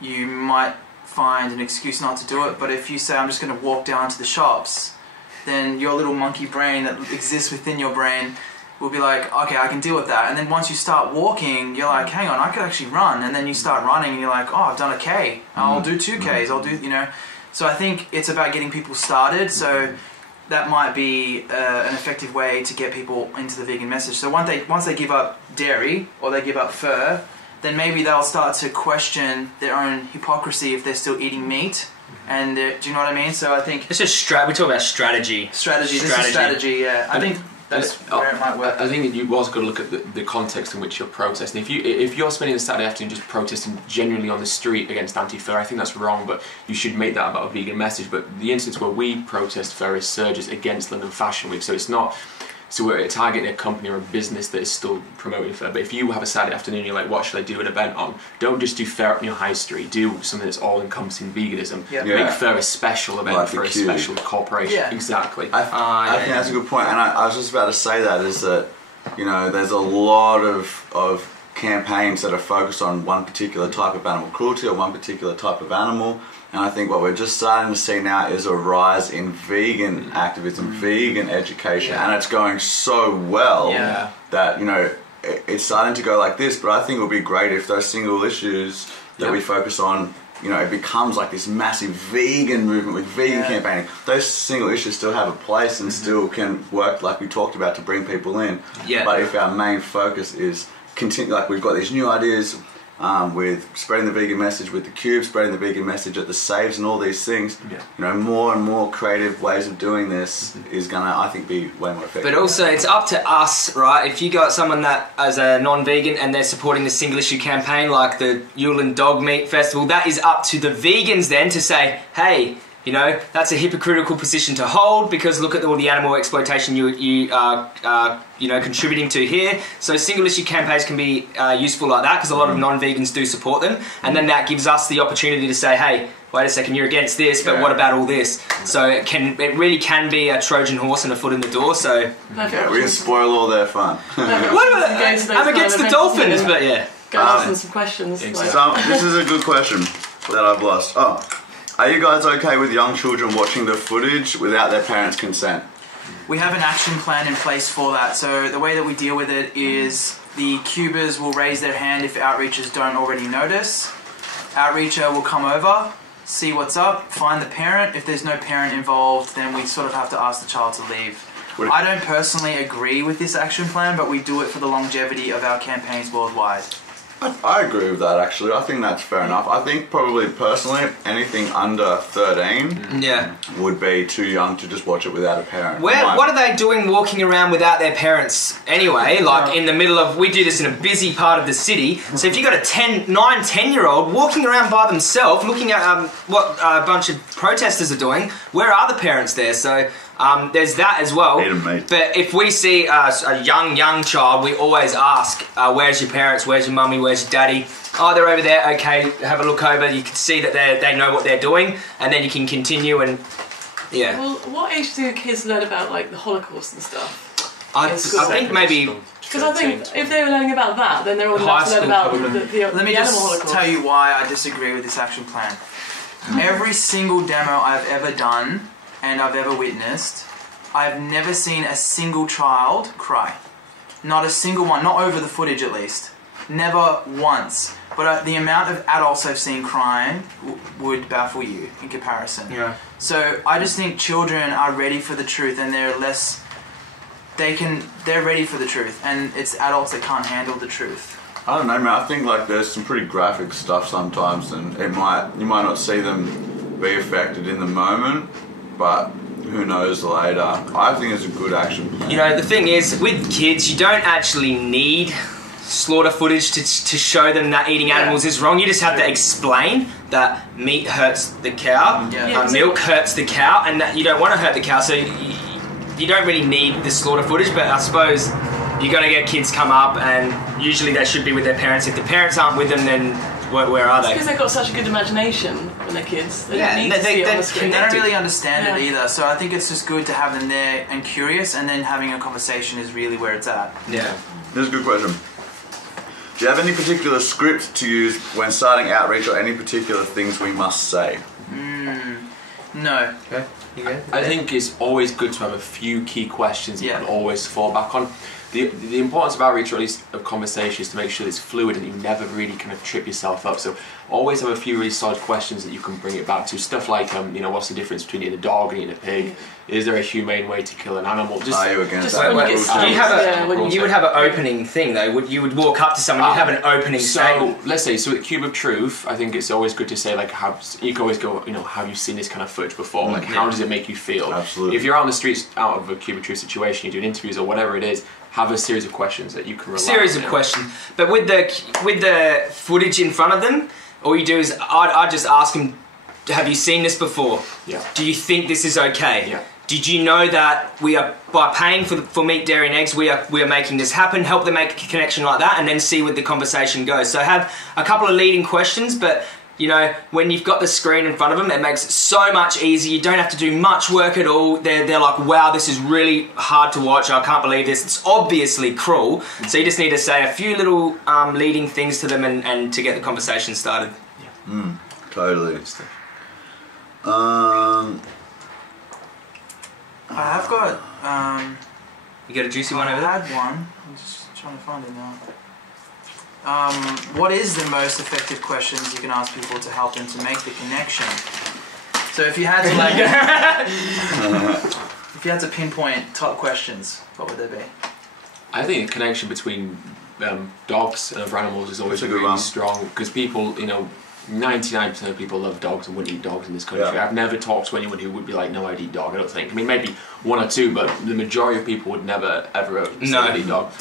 you might find an excuse not to do it. But if you say I'm just going to walk down to the shops, then your little monkey brain that exists within your brain will be like, okay, I can deal with that. And then once you start walking, you're like, hang on, I could actually run. And then you start running, and you're like, oh, I've done a k. I'll do 2ks. I'll do So I think it's about getting people started. So that might be an effective way to get people into the vegan message. So once they give up dairy or they give up fur, then maybe they'll start to question their own hypocrisy if they're still eating meat. And do you know what I mean? So I think it's just we talk about strategy. This is strategy. Yeah, I think that's where it might work. I think you've also got to look at the context in which you're protesting. If you're spending the Saturday afternoon just protesting genuinely on the street against anti-fur, I think that's wrong, but you should make that about a vegan message. But the instance where we protest fur is surges against London Fashion Week, so it's not... So we're targeting a company or a business that is still promoting fur. But if you have a Saturday afternoon, you're like, what should I do an event on? Don't just do fur on your high street. Do something that's all-encompassing veganism. Make fur a special event like for a special corporation. Yeah. Exactly. I think that's a good point. And I was just about to say that is that, there's a lot of campaigns that are focused on one particular type of animal cruelty or one particular type of animal. And I think what we're just starting to see now is a rise in vegan activism, vegan education, and it's going so well that, it's starting to go like this. But I think it would be great if those single issues that we focus on it becomes like this massive vegan movement with vegan campaigning. Those single issues still have a place and still can work, like we talked about, to bring people in. Yeah. But if our main focus is continue, like we've got these new ideas with spreading the vegan message with the cube, spreading the vegan message at the saves and all these things, more and more creative ways of doing this is gonna, I think, be way more effective. But also, it's up to us, right? If you got someone that as a non-vegan and they're supporting the single issue campaign, like the Yule and Dog Meat Festival, that is up to the vegans then to say, hey, that's a hypocritical position to hold, because look at all the animal exploitation you are contributing to here. So single issue campaigns can be useful like that, because a lot of non-vegans do support them, and then that gives us the opportunity to say, hey, wait a second, you're against this, but what about all this? So it really can be a Trojan horse and a foot in the door. So we can spoil all their fun. I'm against the dolphins, but Go ask some questions. So, this is a good question that I've lost. Are you guys okay with young children watching the footage without their parents' consent? We have an action plan in place for that. So the way that we deal with it is the cubers will raise their hand if outreachers don't already notice. Outreacher will come over, see what's up, find the parent. If there's no parent involved, then we sort of have to ask the child to leave. I don't personally agree with this action plan, but we do it for the longevity of our campaigns worldwide. I agree with that, actually. I think that's fair enough. I think probably personally anything under 13 would be too young to just watch it without a parent. What are they doing walking around without their parents anyway? Like in the middle of, we do this in a busy part of the city, so if you've got a 9-10-year-old walking around by themselves looking at what a bunch of protesters are doing, where are the parents there? So there's that as well. But if we see a young child, we always ask, where's your parents, where's your mummy, where's your daddy? Oh, they're over there, okay, have a look over. You can see that they know what they're doing, and then you can continue and, Well, what age do kids learn about, like, the Holocaust and stuff? I think maybe... Because I think if they were learning about that, then they're all allowed to learn about the Let me animal just Holocaust. tell you why I disagree with this action plan. Every single demo I've ever done and I've ever witnessed, I've never seen a single child cry. Not a single one, not over the footage at least. Never once. But the amount of adults I've seen crying would baffle you in comparison. Yeah. So I just think children are ready for the truth, and they're ready for the truth, and it's adults that can't handle the truth. I don't know, man. I think like there's some pretty graphic stuff sometimes, and you might not see them be affected in the moment, but who knows later. I think it's a good action plan. The thing is, with kids, you don't actually need slaughter footage to show them that eating animals is wrong. You just have to explain that meat hurts the cow, milk hurts the cow, and that you don't want to hurt the cow, so you don't really need the slaughter footage. But I suppose you're going to get kids come up, and usually they should be with their parents. If the parents aren't with them, then where are they? Because they've got such a good imagination when they're kids. They don't need to see it on the screen. They don't really understand it either, so I think it's just good to have them there and curious, and then having a conversation is really where it's at. Yeah. Here's a good question. Do you have any particular script to use when starting outreach, or any particular things we must say? No. Okay. You good? I think it's always good to have a few key questions you can always fall back on. The importance of outreach, or at least of conversation, is to make sure it's fluid and you never really kind of trip yourself up. So always have a few really solid questions that you can bring it back to. Stuff like, what's the difference between eating a dog and eating a pig? Is there a humane way to kill an animal? Are you against that? You would have an opening thing though. You would walk up to someone. You'd have an opening statement. So let's say, with Cube of Truth, I think it's always good to say, like, you can always go, have you seen this kind of footage before? Like, how does it make you feel? Absolutely. If you're out on the streets, out of a Cube of Truth situation, you're doing interviews or whatever it is, have a series of questions that you can rely on. Questions, but with the footage in front of them, all you do is I just ask them, have you seen this before? Yeah. Do you think this is okay? Yeah. Did you know that we are, by paying for meat, dairy and eggs, we are making this happen? Help them make a connection like that, and then see where the conversation goes. So have a couple of leading questions, but when you've got the screen in front of them, it makes it so much easier. You don't have to do much work at all. They're like, wow, this is really hard to watch. I can't believe this. It's obviously cruel. So you just need to say a few little leading things to them and to get the conversation started. Yeah. Totally. I have got... You got a juicy one over there? I had one. I'm just trying to find it now. What is the most effective questions you can ask people to help them to make the connection? So if you had to like, if you had to pinpoint top questions, what would they be? I think the connection between dogs and other animals is always That's a good really one. strong, because people, 99% of people love dogs and wouldn't eat dogs in this country. Yeah. I've never talked to anyone who would be like, no, I'd eat dog. I don't think. I mean, maybe one or two, but the majority of people would never ever say No. they'd eat dog.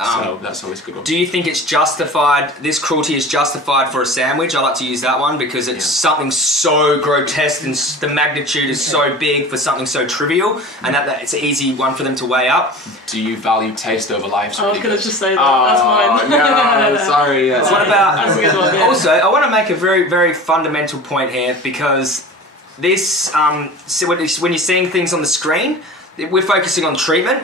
So that's always a good one. Do you think it's justified, this cruelty is justified for a sandwich? I like to use that one because it's something so grotesque and the magnitude is so big for something so trivial, and that it's an easy one for them to weigh up. Do you value taste over life? I was going to just say that. That's mine. No, sorry. That's What about, That's a good one, yeah. also, I want to make a very, very fundamental point here, because this, so when you're seeing things on the screen, we're focusing on treatment,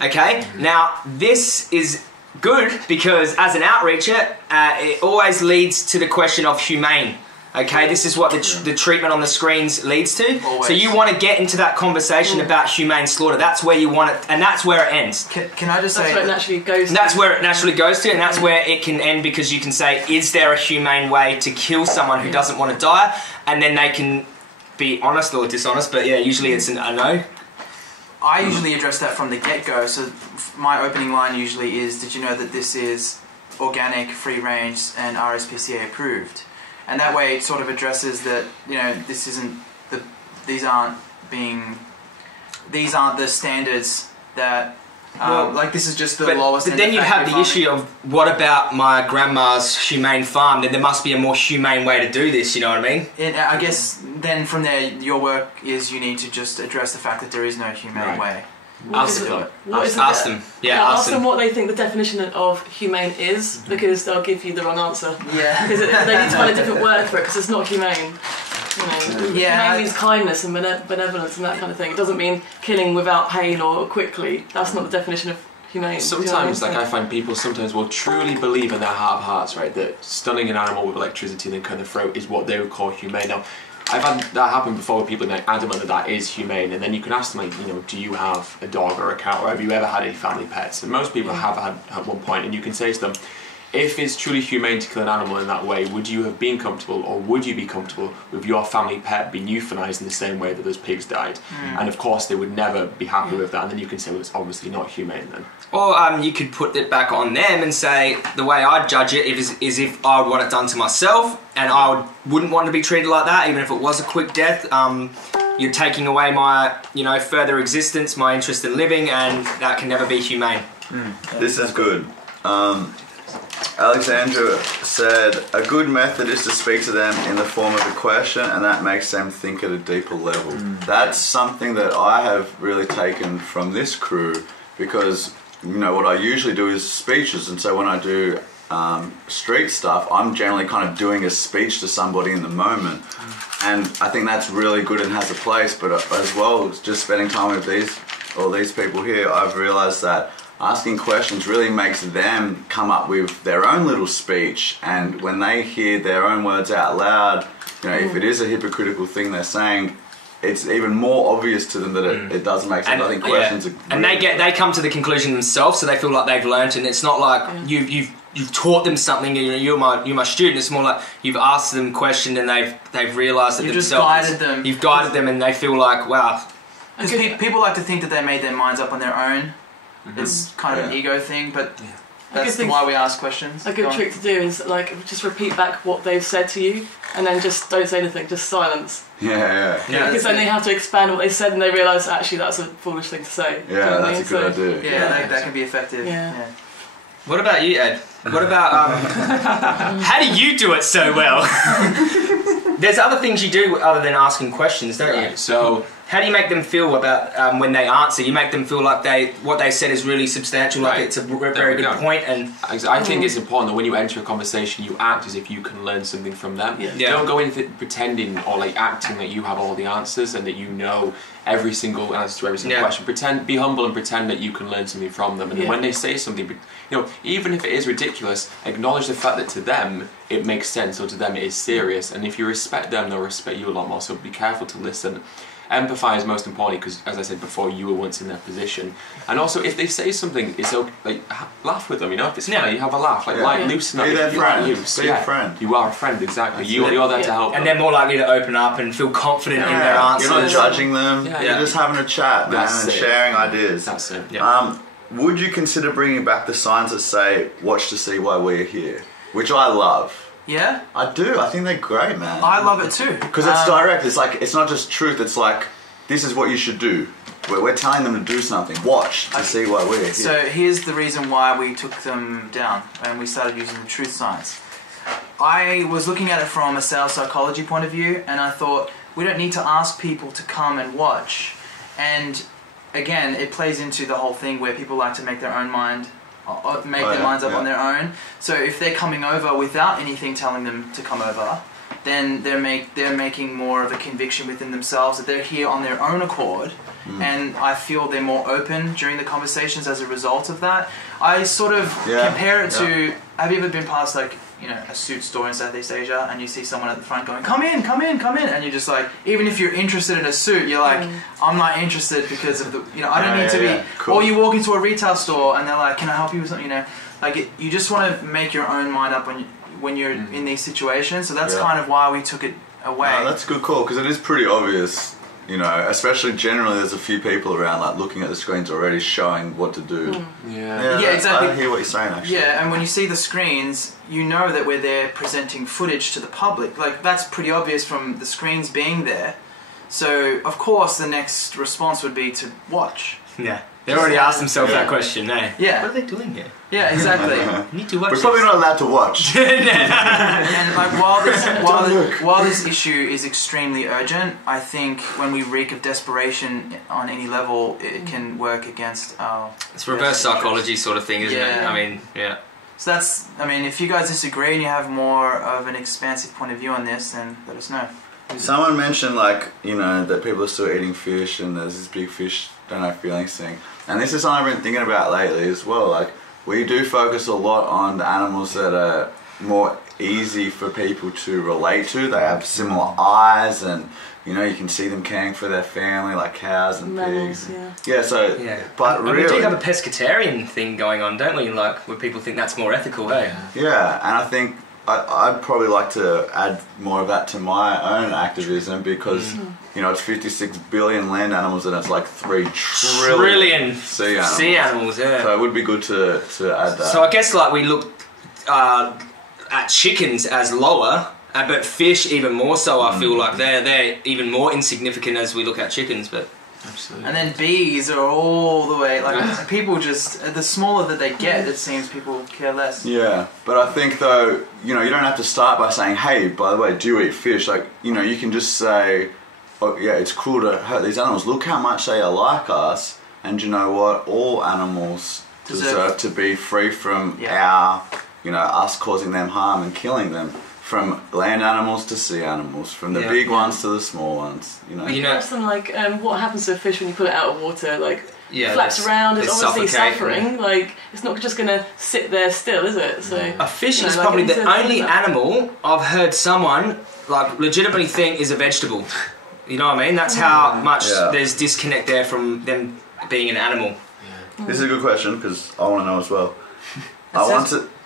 okay? Now, this is good because as an outreacher, it always leads to the question of humane. Okay, this is what the treatment on the screens leads to. Always. So you want to get into that conversation about humane slaughter. That's where you want it, and that's where it ends. Can I just That's say where it naturally goes to. That's where it naturally goes to, and that's where it can end, because you can say, is there a humane way to kill someone who doesn't want to die? And then they can be honest or dishonest, but yeah, usually it's a no. I usually address that from the get-go. So my opening line usually is, did you know that this is organic, free-range, and RSPCA approved? And that way it sort of addresses that, this isn't these aren't the standards that this is just the lowest. But then you'd have the issue of, what about my grandma's humane farm? Then there must be a more humane way to do this, you know what I mean? And I guess then from there, your work is you need to just address the fact that there is no humane way. Ask them. Ask them. Yeah, ask them what they think the definition of humane is, because they'll give you the wrong answer. Yeah. Because they need to find a different word for it, because it's not humane. Humane means kindness and benevolence and that kind of thing. It doesn't mean killing without pain or quickly. That's not the definition of humane. Sometimes, I find people sometimes will truly believe in their heart of hearts, right, that stunning an animal with electricity and then cutting the throat is what they would call humane. Now, I've had that happen before with people being adamant that is humane, and then you can ask them, do you have a dog or a cat, or have you ever had any family pets? And most people have had at one point, and you can say to them, if it's truly humane to kill an animal in that way, would you have been comfortable, or would you be comfortable with your family pet being euthanized in the same way that those pigs died? And of course they would never be happy with that, and then you can say, well, it's obviously not humane then. Or you could put it back on them and say, the way I judge it is if I would want it done to myself, and I wouldn't want to be treated like that, even if it was a quick death. You're taking away my, further existence, my interest in living, and that can never be humane. This is good. Alexandra said, a good method is to speak to them in the form of a question, and that makes them think at a deeper level. That's something that I have really taken from this crew, because what I usually do is speeches, and so when I do street stuff, I'm generally kind of doing a speech to somebody in the moment, and I think that's really good and has a place. But as well, just spending time with these people here, I've realised that asking questions really makes them come up with their own little speech, and when they hear their own words out loud, if it is a hypocritical thing they're saying, it's even more obvious to them that it doesn't make sense. I think questions are and they come to the conclusion themselves, so they feel like they've learnt, and it's not like you've taught them something, you're my student. It's more like you've asked them questions and they've realised that You've themselves. just guided them. You've guided them, and they feel like, wow. Because people like to think that they made their minds up on their own. It's kind of an ego thing, but that's why we ask questions. A good trick to do is just repeat back what they've said to you, and then just don't say anything, just silence. Yeah. Because then they have to expand what they said, and they realise actually that's a foolish thing to say. Yeah, that's a good idea. Yeah, that can be effective. Yeah. What about you, Ed? What about how do you do it so well? There's other things you do other than asking questions, don't you? So how do you make them feel about when they answer? You make them feel like what they said is really substantial, like it's a very good point. And I think it's important that when you enter a conversation, you act as if you can learn something from them. Don't go into it pretending or acting that you have all the answers and that you know every single answer to every single question. Be humble and pretend that you can learn something from them. And then when they say something, even if it is ridiculous, acknowledge the fact that to them it makes sense, or to them it is serious. And if you respect them, they'll respect you a lot more. So be careful to listen. empathise most importantly, because as I said before, you were once in their position. And also, if they say something, it's okay, like laugh with them. You know, if it's funny, have a laugh. Like loosen up. Be their friend. Loose. Be a friend. You are a friend, exactly. You're there to help. And them. they're more likely to open up and feel confident in their answers. You're not judging them. Yeah. You're just having a chat, man, and sharing ideas. That's it. Yeah. Would you consider bringing back the signs that say "Watch to see why we're here," which I love? Yeah, I do. I think they're great, man. I love it too. Because it's direct. It's like, it's not just truth. It's like, this is what you should do. We're telling them to do something. Watch to see why we're here. So here's the reason why we took them down and we started using the truth signs. I was looking at it from a sales psychology point of view, and I thought we don't need to ask people to come and watch. And again, it plays into the whole thing where people like to make their own mind. Make their minds up on their own. So if they're coming over without anything telling them to come over, then they're making more of a conviction within themselves that they're here on their own accord. And I feel they're more open during the conversations as a result of that. I sort of compare it to, have you ever been past like, you know, a suit store in Southeast Asia and you see someone at the front going, come in, come in, come in, and you're just like, even if you're interested in a suit, you're like, I'm not interested because of the, you know, I don't need to be, cool. Or you walk into a retail store and they're like, can I help you with something, you know, like you just want to make your own mind up when you're in these situations, so that's kind of why we took it away. No, that's a good call, because it is pretty obvious, you know, especially generally there's a few people around like looking at the screens already showing what to do. Yeah, exactly. I hear what you're saying, actually. Yeah, and when you see the screens, you know that we're there presenting footage to the public. Like, that's pretty obvious from the screens being there. So, of course, the next response would be to watch. Yeah. They already asked themselves that question, eh? Yeah. What are they doing here? Yeah, exactly. You need to watch We're probably not allowed to watch. And like, while this issue is extremely urgent, I think when we reek of desperation on any level, it can work against our... It's reverse psychology sort of thing, isn't it? Yeah. I mean, yeah. So that's, I mean, if you guys disagree and you have more of an expansive point of view on this, then let us know. Someone mentioned, like, you know, that people are still eating fish and there's this big fish don't have feelings thing. And this is something I've been thinking about lately as well. Like, we do focus a lot on the animals that are more easy for people to relate to. They have similar eyes and, you know, you can see them caring for their family, like cows and pigs. But and really... we do have a pescatarian thing going on, don't we? Like, where people think that's more ethical, hey? Yeah, and I think I'd probably like to add more of that to my own activism because, you know, it's 56 billion land animals and it's like 3 trillion sea animals. Sea animals, yeah. So it would be good to add that. So I guess like we look at chickens as lower, but fish even more so. I feel like they're even more insignificant as we look at chickens, but... Absolutely. And then bees are all the way, like, people just, the smaller that they get, it seems people care less. Yeah, but I think though, you know, you don't have to start by saying, hey, by the way, do you eat fish? Like, you know, you can just say, oh yeah, it's cruel to hurt these animals. Look how much they are like us, and you know what? All animals deserve to be free from our, you know, us causing them harm and killing them. From land animals to sea animals, from the big ones to the small ones, you know. You know, something like what happens to a fish when you put it out of water? Like, flaps around, it's obviously suffering. Like, it's not just going to sit there still, is it? So a fish is probably the only animal I've heard someone like legitimately think is a vegetable. You know what I mean? That's how much there's disconnect there from them being an animal. This is a good question because I want to know as well.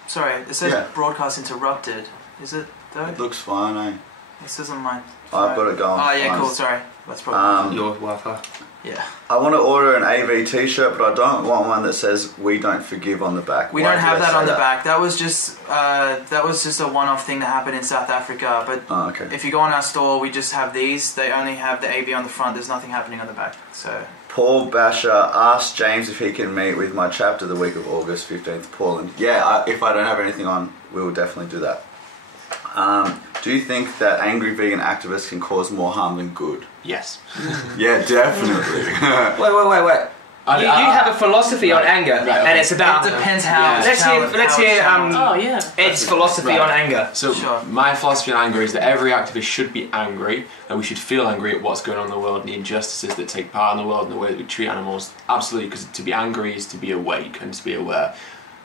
Sorry, it says broadcast interrupted. Is it though? It looks fine, eh? It says on mine. I've got it going. Oh yeah, cool. Sorry, that's probably your Wi-Fi. Yeah. I want to order an AV T-shirt, but I don't want one that says "We don't forgive" on the back. We don't have that on the back. That was just a one-off thing that happened in South Africa. But if you go on our store, we just have these. They only have the AV on the front. There's nothing happening on the back. So. Paul Bashir asked James if he can meet with my chapter the week of August 15th, Portland. Yeah, if I don't have anything on, we will definitely do that. Do you think that angry vegan activists can cause more harm than good? Yes. Yeah, definitely. Wait. You have a philosophy on anger, and it's about... It depends how... Let's hear Ed's philosophy on anger. So my philosophy on anger is that every activist should be angry, and we should feel angry at what's going on in the world and the injustices that take part in the world and the way that we treat animals. Absolutely, because to be angry is to be awake and to be aware.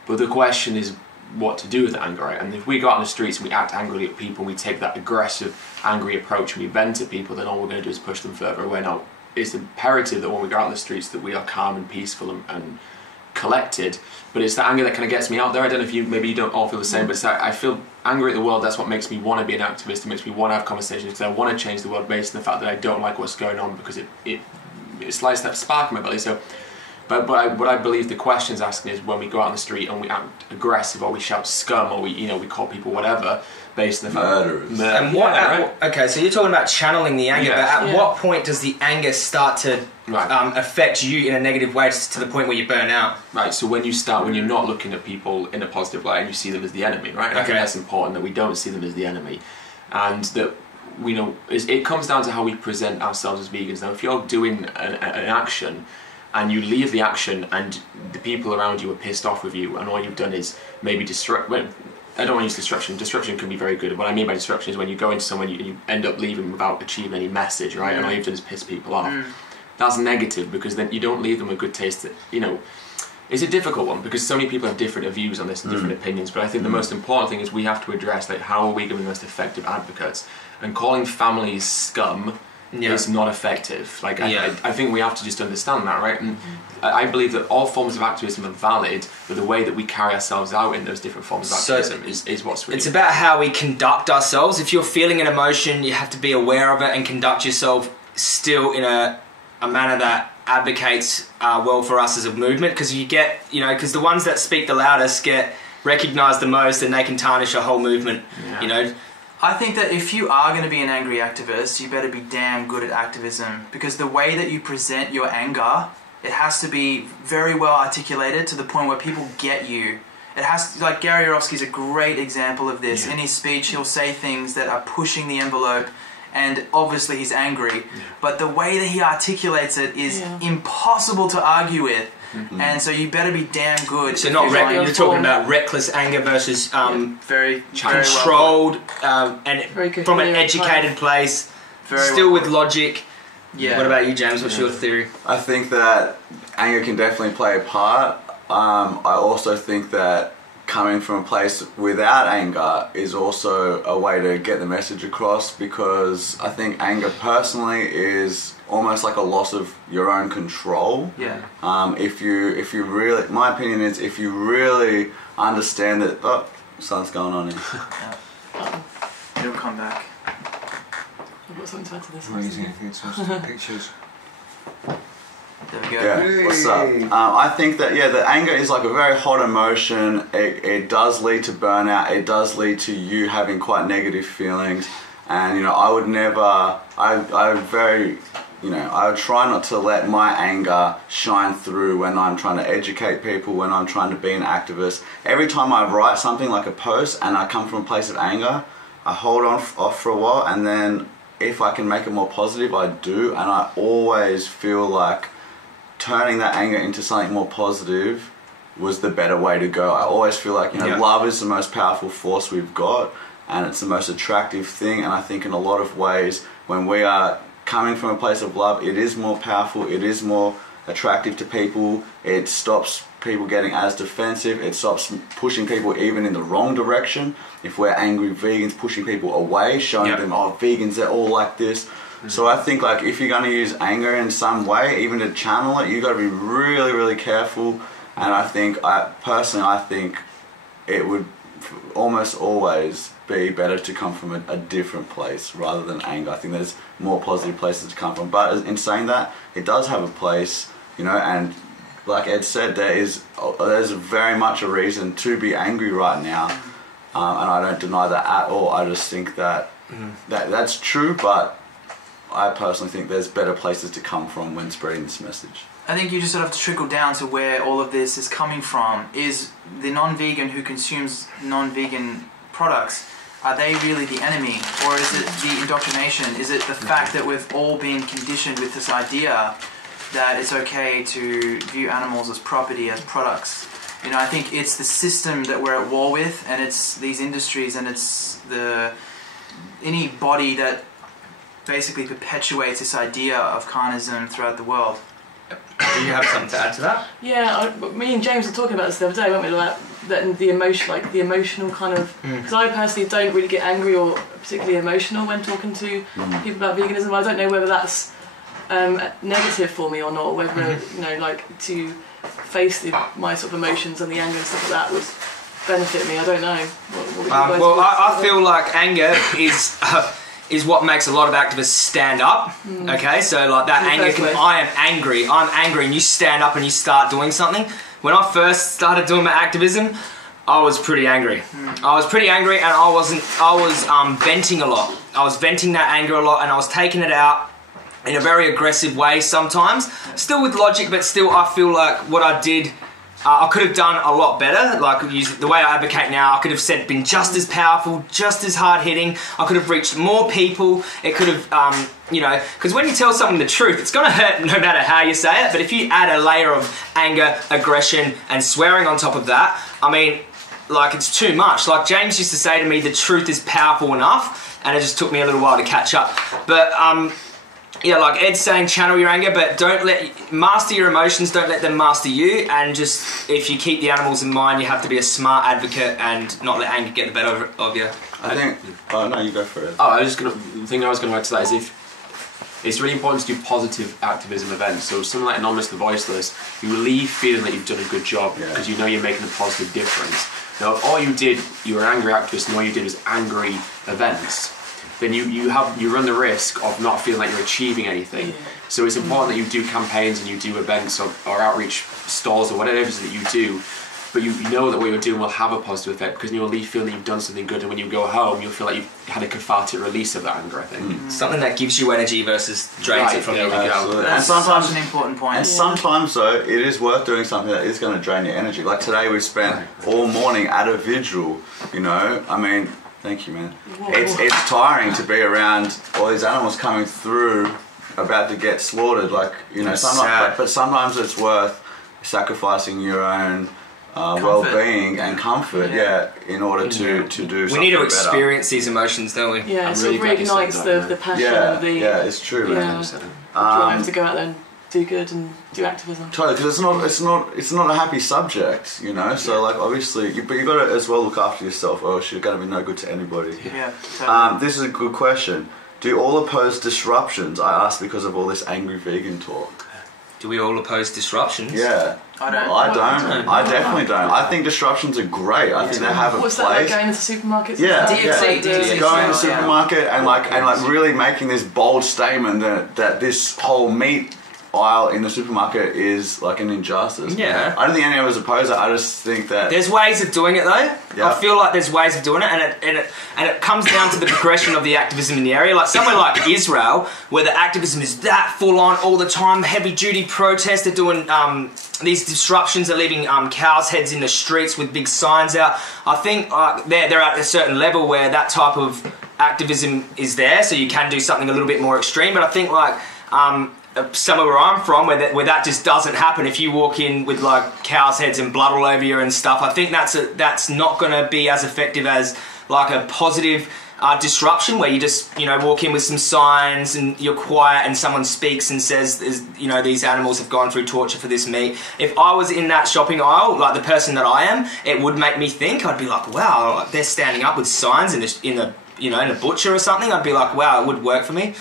But the question is, what to do with the anger, right? And if we go out on the streets and we act angrily at people, and we take that aggressive, angry approach and we vent at people, then all we're going to do is push them further away. Now, it's imperative that when we go out on the streets that we are calm and peaceful and collected, but it's the anger that kind of gets me out there. I don't know if maybe you don't all feel the same, but it's that I feel angry at the world. That's what makes me want to be an activist. It makes me want to have conversations because I want to change the world based on the fact that I don't like what's going on, because it lights that spark in my belly. So, but what I believe the question's asking is when we go out on the street and we act aggressive, or we shout scum, or we call people whatever, based on the fact murderers. And what? Right? Okay, so you're talking about channeling the anger, but at what point does the anger start to affect you in a negative way to the point where you burn out? Right. So when you're not looking at people in a positive light and you see them as the enemy, right? I think that's important, that we don't see them as the enemy, and that it comes down to how we present ourselves as vegans. Now, if you're doing an action and you leave the action and the people around you are pissed off with you, and all you've done is maybe I don't want to use destruction. Destruction can be very good. What I mean by destruction is when you go into someone, you end up leaving without achieving any message, right? And all you've done is piss people off. That's negative, because then you don't leave them with good taste. It's a difficult one because so many people have different views on this and different opinions. But I think the most important thing is we have to address how are we going to be the most effective advocates, and calling families scum is not effective. I think we have to just understand that, right? And I believe that all forms of activism are valid, but the way that we carry ourselves out in those different forms of activism is what's really... It's about how we conduct ourselves. If you're feeling an emotion, you have to be aware of it and conduct yourself still in a manner that advocates well for us as a movement, because because the ones that speak the loudest get recognised the most, and they can tarnish a whole movement, I think that if you are going to be an angry activist, you better be damn good at activism, because the way that you present your anger, it has to be very well articulated to the point where people get you. It has to, like Gary Yourofsky's a great example of this. In his speech, he'll say things that are pushing the envelope, and obviously he's angry, but the way that he articulates it is impossible to argue with. And so you better be damn good. So you're talking about reckless anger versus very controlled and from an educated place, still with logic. Yeah. What about you, James? What's your theory? I think that anger can definitely play a part. I also think that coming from a place without anger is also a way to get the message across, because I think anger personally is almost like a loss of your own control. If you really, my opinion is, if you really understand that, something's going on here. It'll come back. I've got something to add to this. Amazing, I think it's pictures. There we go. Yeah, what's up? I think that, the anger is like a very hot emotion. It does lead to burnout. It does lead to you having quite negative feelings. And, I would never, I would try not to let my anger shine through when I'm trying to educate people, when I'm trying to be an activist. Every time I write something like a post and I come from a place of anger, I hold off for a while, and then if I can make it more positive, I do. And I always feel like turning that anger into something more positive was the better way to go. I always feel like, love is the most powerful force we've got, and it's the most attractive thing. And I think in a lot of ways, when we are coming from a place of love, it is more powerful, it is more attractive to people, it stops people getting as defensive, it stops pushing people even in the wrong direction. If we're angry vegans, pushing people away, showing them, vegans, they're all like this. So I think, like, if you're going to use anger in some way, even to channel it, you've got to be really, really careful. And I think, I think it would almost always be better to come from a different place rather than anger. I think there's more positive places to come from. But in saying that, it does have a place, and like Ed said, there's very much a reason to be angry right now. And I don't deny that at all. I just think that that's true, but I personally think there's better places to come from when spreading this message. I think you just sort of have to trickle down to where all of this is coming from. Is the non-vegan who consumes non-vegan products, are they really the enemy? Or is it the indoctrination? Is it the fact that we've all been conditioned with this idea that it's okay to view animals as property, as products? I think it's the system that we're at war with, and it's these industries, and it's any body that basically perpetuates this idea of carnism throughout the world. Do you have something to add to that? Yeah, me and James were talking about this the other day, weren't we? About that the emotion, like the emotional kind of. Because I personally don't really get angry or particularly emotional when talking to people about veganism. I don't know whether that's negative for me or not, or whether you know, like to face my sort of emotions and the anger and stuff like that would benefit me. I don't know. Well, I feel like anger is what makes a lot of activists stand up. Okay, so like that anger, I'm angry, and you stand up and you start doing something. When I first started doing my activism, I was pretty angry. I was pretty angry, and I was venting a lot. I was venting that anger a lot, and I was taking it out in a very aggressive way sometimes. Still with logic, but still I feel like what I did, I could have done a lot better. Like the way I advocate now, I could have been just as powerful, just as hard hitting. I could have reached more people. It could have, you know, because when you tell someone the truth, it's going to hurt no matter how you say it. But if you add a layer of anger, aggression, and swearing on top of that, I mean, like it's too much. Like James used to say to me, the truth is powerful enough, and it just took me a little while to catch up. But yeah, like Ed's saying, channel your anger, but master your emotions, don't let them master you, and just, if you keep the animals in mind, you have to be a smart advocate and not let anger get the better of you. I think, oh no, you go for it. Oh, the thing I was going to add to that is if it's really important to do positive activism events, so something like Anonymous the Voiceless, you leave feeling that you've done a good job because you know you're making a positive difference. Now, if all you did, you were an angry activist and all you did was angry events, then you run the risk of not feeling like you're achieving anything. Yeah. So it's important that you do campaigns and you do events or outreach stalls or whatever it is that you do, but you know that what you're doing will have a positive effect because you'll leave feeling that you've done something good, and when you go home you'll feel like you've had a cathartic release of that anger, I think. Something that gives you energy versus drains it from you. And sometimes an important point. And sometimes though, it is worth doing something that is going to drain your energy. Like today we spent all morning at a vigil, you know, I mean, thank you, man. It's tiring to be around all these animals coming through, about to get slaughtered. Like, you know, but sometimes it's worth sacrificing your own well-being and comfort, in order to do something. We need to experience these emotions, don't we? Yeah, it sort of reignites the passion. Yeah, it's true. Drive to go out there and do good and do activism. Totally, because it's not a happy subject, you know. So like, obviously, but you got to as well look after yourself, or else you're going to be no good to anybody. Yeah. Totally. This is a good question. Do all oppose disruptions? I ask because of all this angry vegan talk. Do we all oppose disruptions? Yeah. I don't. I definitely don't. I think disruptions are great. I think they have a place. What's that, like going into supermarkets? Yeah, DXC. Going to the supermarket and like really making this bold statement that this whole meat aisle in the supermarket is like an injustice. Yeah. I don't think any of us oppose it. I just think that there's ways of doing it though. Yeah. I feel like there's ways of doing it, and it comes down to the progression of the activism in the area. Like somewhere like Israel, where the activism is that full on all the time, heavy duty protests. They're doing these disruptions. They're leaving cows' heads in the streets with big signs out. I think they're at a certain level where that type of activism is there, so you can do something a little bit more extreme. But I think like somewhere where I'm from, where that just doesn't happen. If you walk in with like cows' heads and blood all over you and stuff, I think that's not going to be as effective as like a positive disruption where you just, you know, walk in with some signs and you're quiet and someone speaks and says, you know, these animals have gone through torture for this meat. If I was in that shopping aisle, like the person that I am, it would make me think. I'd be like, wow, they're standing up with signs in a butcher or something. I'd be like, wow, it would work for me.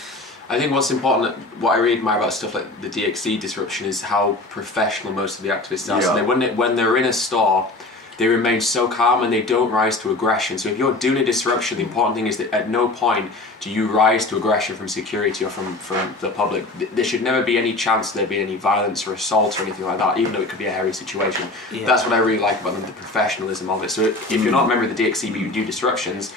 I think what's important, what I really admire about stuff like the DXC disruption is how professional most of the activists are. So when they're in a store, they remain so calm and they don't rise to aggression. So if you're doing a disruption, the important thing is that at no point do you rise to aggression from security or from the public. There should never be any chance there be any violence or assault or anything like that, even though it could be a hairy situation. Yeah. That's what I really like about them, the professionalism of it. So if you're not a member of the DXC but you do disruptions,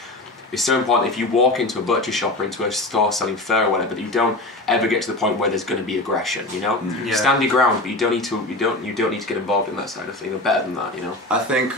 it's so important if you walk into a butcher shop or into a store selling fur or whatever that you don't ever get to the point where there's going to be aggression. You know, stand your ground, but you don't need to get involved in that side of things. Or better than that, you know. I think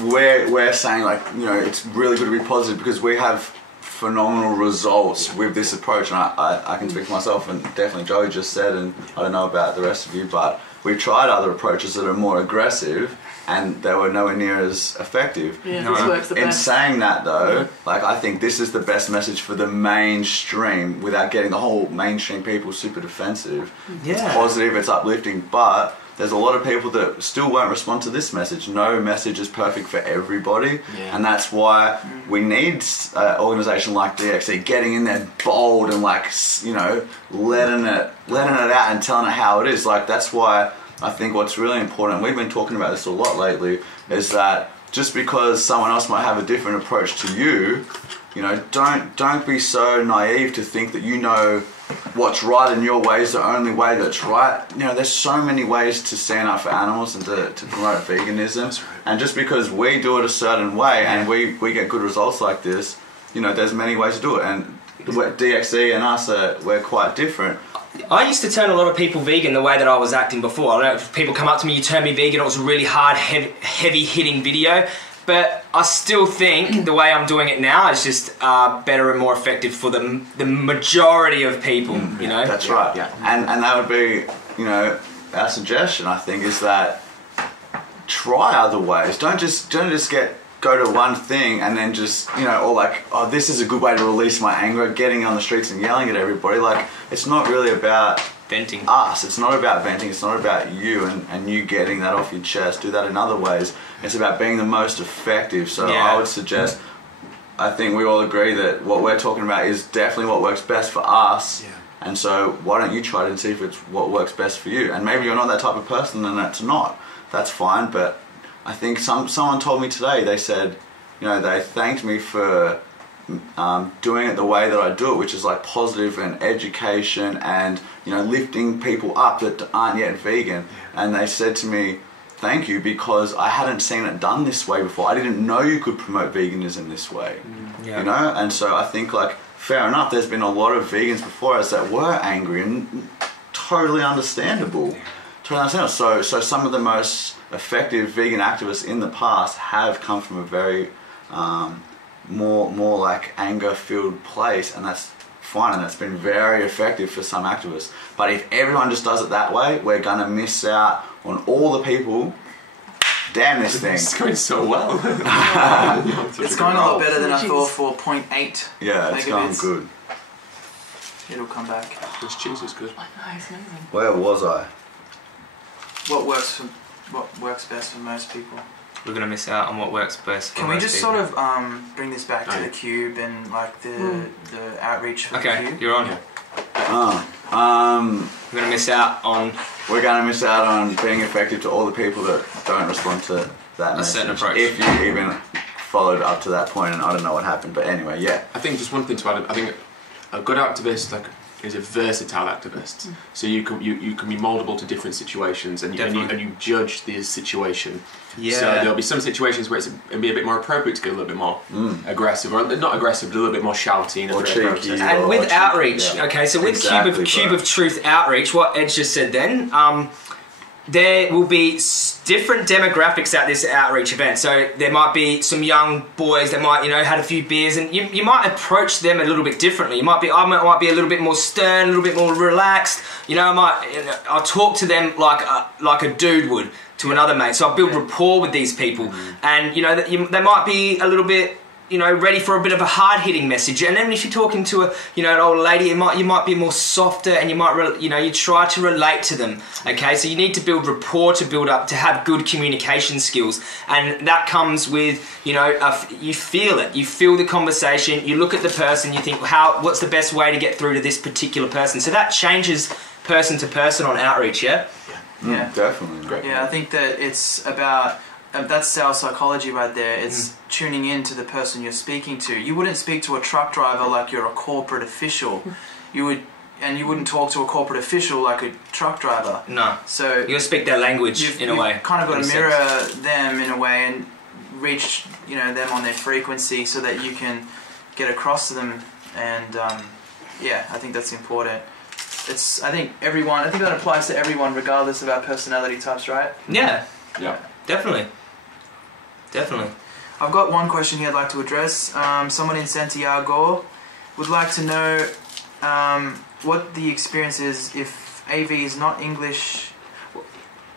we're saying like, you know, it's really good to be positive because we have phenomenal results with this approach, and I can speak for myself, and definitely Joey just said, and I don't know about the rest of you, but we've tried other approaches that are more aggressive, and they were nowhere near as effective. Yeah, this works the best. In saying that though, like, I think this is the best message for the mainstream without getting the whole mainstream people super defensive. Yeah. It's positive, it's uplifting, but there's a lot of people that still won't respond to this message. No message is perfect for everybody, and that's why we need an organisation like DXE getting in there bold and, like, you know, letting it out and telling it how it is. Like, that's why I think what's really important, and we've been talking about this a lot lately, is that just because someone else might have a different approach to you, you know, don't be so naive to think that you know what's right and your way is the only way that's right. You know, there's so many ways to stand up for animals and to promote veganism. That's right. And just because we do it a certain way and we get good results like this, you know, there's many ways to do it. And DXE and us, we're quite different. I used to turn a lot of people vegan the way that I was acting before. I don't know if people come up to me, you turn me vegan, it was a really hard, heavy hitting video. But I still think the way I'm doing it now is just better and more effective for the majority of people, you know? That's right. Yeah. And that would be, you know, our suggestion, I think, is that try other ways. Don't just go to one thing and then just, you know, or like, oh, this is a good way to release my anger, getting on the streets and yelling at everybody. Like, it's not really about venting. Us. It's not about venting. It's not about you and you getting that off your chest. Do that in other ways. It's about being the most effective. So Yeah. I would suggest, I think we all agree that what we're talking about is definitely what works best for us. Yeah. And so why don't you try it and see if it's what works best for you? And maybe you're not that type of person and that's not. That's fine. But I think someone told me today, they said, you know, they thanked me for doing it the way that I do it, which is like positive and education and, you know, lifting people up that aren't yet vegan. And they said to me, thank you, because I hadn't seen it done this way before. I didn't know you could promote veganism this way. Yeah. You know? And so I think, like, fair enough, there's been a lot of vegans before us that were angry and totally understandable. Totally understandable. So some of the most effective vegan activists in the past have come from a very more like anger-filled place, and that's fine, and that's been very effective for some activists. But if everyone just does it that way, we're gonna miss out on all the people. Damn this thing! It's going so well. It's going a lot better than I thought for 0.8. Yeah, it's going megabits. good. It'll come back. This cheese is good. I know, it's amazing. Where was I? What works best for most people? We're going to miss out on what works best for Can we most just people. sort of bring this back to the cube and like the outreach for the Okay, cube? you're on. We're going to miss out on We're going to miss out on being effective to all the people that don't respond to that a message. certain approach. If you even followed up to that point, and I don't know what happened, but anyway, yeah. I think just one thing to add. I think a good activist is a versatile activist. So you can be moldable to different situations, and you judge the situation. Yeah. So there'll be some situations where it'd be a bit more appropriate to get a little bit more aggressive, or not aggressive, but a little bit more shouty Or cheeky. And with outreach, yeah. okay, so with Exactly, Cube bro. of Truth outreach, what Ed just said then, there will be different demographics at this outreach event. So there might be some young boys that might, had a few beers, and you might approach them a little bit differently. I might be a little bit more stern, a little bit more relaxed. I'll talk to them like a dude would to another mate. So I build rapport with these people, and they might be a little bit, ready for a bit of a hard-hitting message. And then if you're talking to an old lady, you might be more softer, and you try to relate to them. Okay, so you need to build rapport to build up, to have good communication skills, and that comes with you feel it. You feel the conversation. You look at the person. You think, what's the best way to get through to this particular person? So that changes person to person on outreach. Yeah. Yeah, Definitely. Great. Yeah, I think that it's about that's sales psychology right there. It's tuning in to the person you're speaking to. You wouldn't speak to a truck driver like you're a corporate official. You wouldn't talk to a corporate official like a truck driver. No. So You gotta speak their language in a way. You've kind of got in to a mirror sense. them in a way and reach them on their frequency so that you can get across to them. And I think that's important. I think that applies to everyone regardless of our personality types, right? Yeah. Yeah. Definitely. I've got one question here I'd like to address. Someone in Santiago would like to know what the experience is if AV is not English.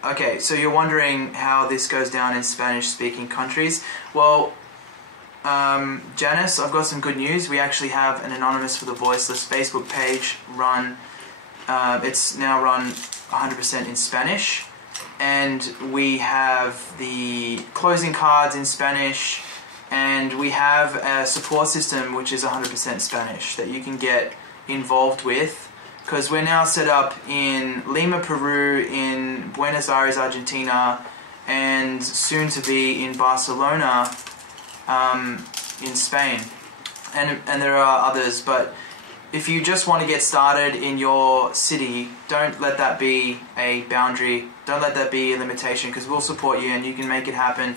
Okay, so you're wondering how this goes down in Spanish-speaking countries. Well, Janice, I've got some good news. We actually have an Anonymous for the Voiceless Facebook page run. It's now run 100% in Spanish. And we have the closing cards in Spanish. And we have a support system which is 100% Spanish that you can get involved with. Because we're now set up in Lima, Peru, in Buenos Aires, Argentina, and soon to be in Barcelona, in Spain. And there are others, but if you just want to get started in your city, don't let that be a boundary, don't let that be a limitation, because we'll support you and you can make it happen.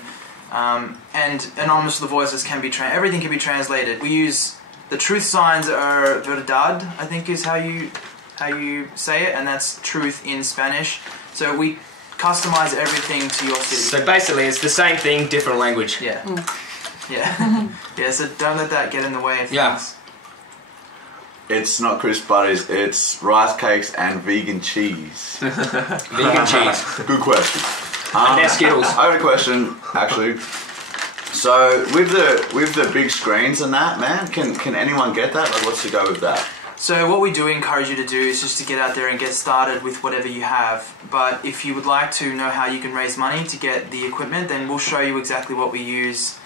And Anonymous for the Voiceless can be, everything can be translated. We use, the truth signs are verdad, I think is how you say it, and that's truth in Spanish. So we customize everything to your city. So basically it's the same thing, different language. Yeah. Yeah. Yeah, so don't let that get in the way of things. It's not crisp buddies, it's rice cakes and vegan cheese. Vegan cheese. Good question. And they're Skittles. I have a question, actually. So with the big screens and that, man, can anyone get that? Like, what's the go with that? So what we do encourage you to do is just to get out there and get started with whatever you have. But if you would like to know how you can raise money to get the equipment, then we'll show you exactly what we use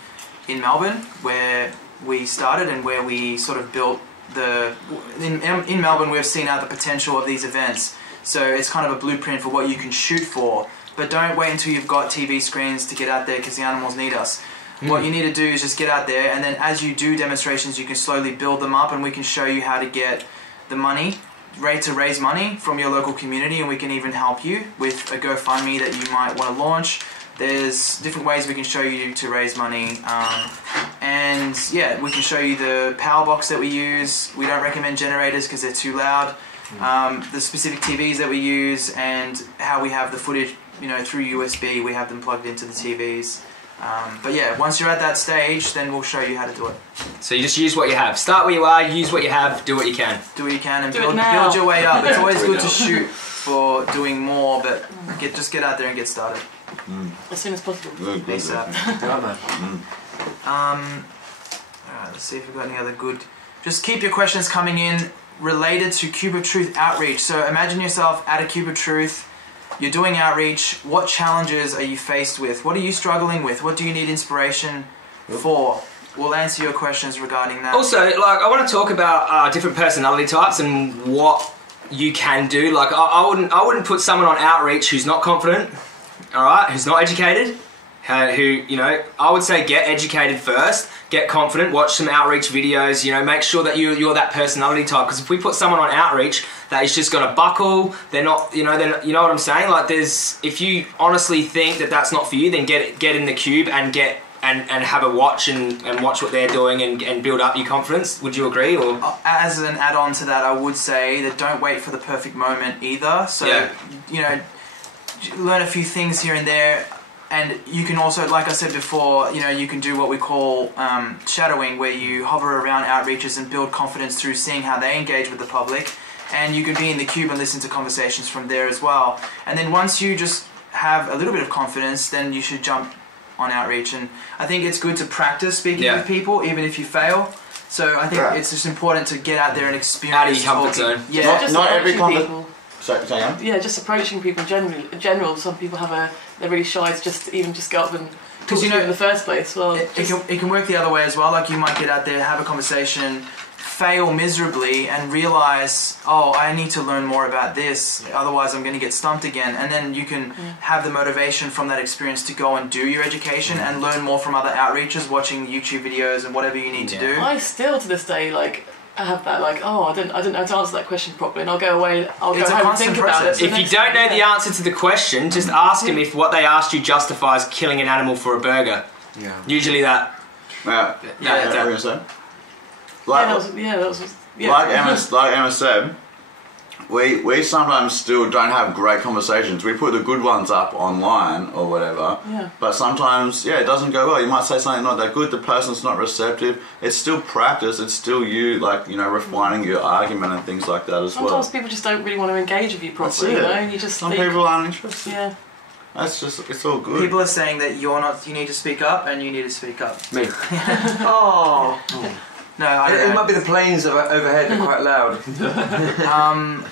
in Melbourne, where we started and where we sort of built the... In Melbourne, we've seen out the potential of these events. So it's kind of a blueprint for what you can shoot for. But don't wait until you've got TV screens to get out there, because the animals need us. What you need to do is just get out there, and then as you do demonstrations, you can slowly build them up, and we can show you how to get the money, to raise money from your local community, and we can even help you with a GoFundMe that you might want to launch. There's different ways we can show you to raise money, and yeah, we can show you the power box that we use. We don't recommend generators because they're too loud. The specific TVs that we use, and how we have the footage, through USB, we have them plugged into the TVs. But yeah, once you're at that stage, then we'll show you how to do it. So you just use what you have. Start where you are, use what you have, do what you can. Do what you can and build your way up. It's always good to shoot for doing more, but just get out there and get started. As soon as possible. Good. ASAP. Alright, let's see if we've got any other good... Just keep your questions coming in related to Cube of Truth outreach. So imagine yourself at a Cube of Truth. You're doing outreach. What challenges are you faced with? What are you struggling with? What do you need inspiration for? We'll answer your questions regarding that. Also, I want to talk about different personality types and what you can do. I wouldn't put someone on outreach who's not confident, all right, who's not educated, who I would say get educated first, get confident, watch some outreach videos. Make sure that you're that personality type. Because if we put someone on outreach that is just gonna buckle, they're not, you know what I'm saying? If you honestly think that that's not for you, then get in the cube and have a watch and watch what they're doing and build up your confidence. Would you agree? Or as an add-on to that, I would say that don't wait for the perfect moment either. So learn a few things here and there. And you can also, like I said before, you can do what we call shadowing, where you hover around outreaches and build confidence through seeing how they engage with the public. And you can be in the cube and listen to conversations from there as well. And then once you just have a little bit of confidence, then you should jump on outreach. And I think it's good to practice speaking with people, even if you fail. So I think it's just important to get out there and experience. Out of your comfort zone. Yeah, not every people. Sorry, yeah, just approaching people in general. Some people they're really shy to just go up and talk to you in the first place. Well, it can work the other way as well. Like you might get out there, have a conversation, fail miserably, and realize, oh, I need to learn more about this. Otherwise, I'm going to get stumped again. And then you can have the motivation from that experience to go and do your education and learn more from other outreaches, watching YouTube videos and whatever you need to do. I still to this day I have that I didn't know how to answer that question properly, and I'll go away. I'll go home and think about it. If you don't know the answer to the question, just ask them if what they asked you justifies killing an animal for a burger. Yeah. Usually that. Like that was Emma said, we sometimes still don't have great conversations. We put the good ones up online or whatever, but sometimes, it doesn't go well. You might say something not that good, the person's not receptive. It's still practice, it's still you, like, refining your argument and things like that as well. Sometimes people just don't really want to engage with you properly, You just Some people aren't interested. Yeah. That's just, it's all good. People are saying that you need to speak up and you need to speak up. Me. Oh. No, I don't It know. might be the planes overhead, they're quite loud.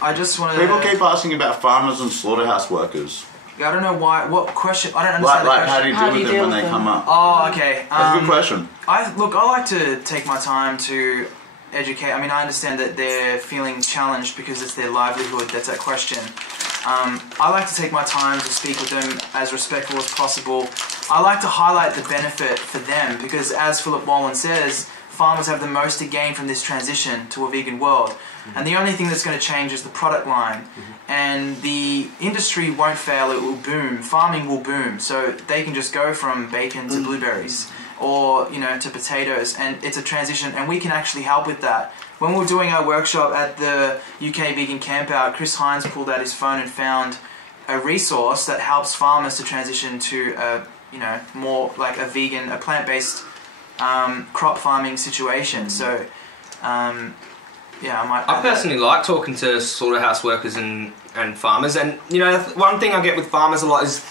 I just want to... People keep asking about farmers and slaughterhouse workers. I don't know why. What question? I don't understand the Like, question. how do you deal with them when they come up? Oh, okay. That's a good question. I like to take my time to educate. I mean, I understand that they're feeling challenged because it's their livelihood that's at question. I like to take my time to speak with them as respectful as possible. I like to highlight the benefit for them because, as Philip Wallen says, farmers have the most to gain from this transition to a vegan world. And the only thing that's going to change is the product line. And the industry won't fail, it will boom. Farming will boom. So they can just go from bacon to blueberries or, to potatoes. And it's a transition and we can actually help with that. When we were doing our workshop at the UK Vegan Campout, Chris Hines pulled out his phone and found a resource that helps farmers to transition to more like a vegan, a plant-based crop farming situation. So, I personally like talking to slaughterhouse workers and farmers, and one thing I get with farmers a lot is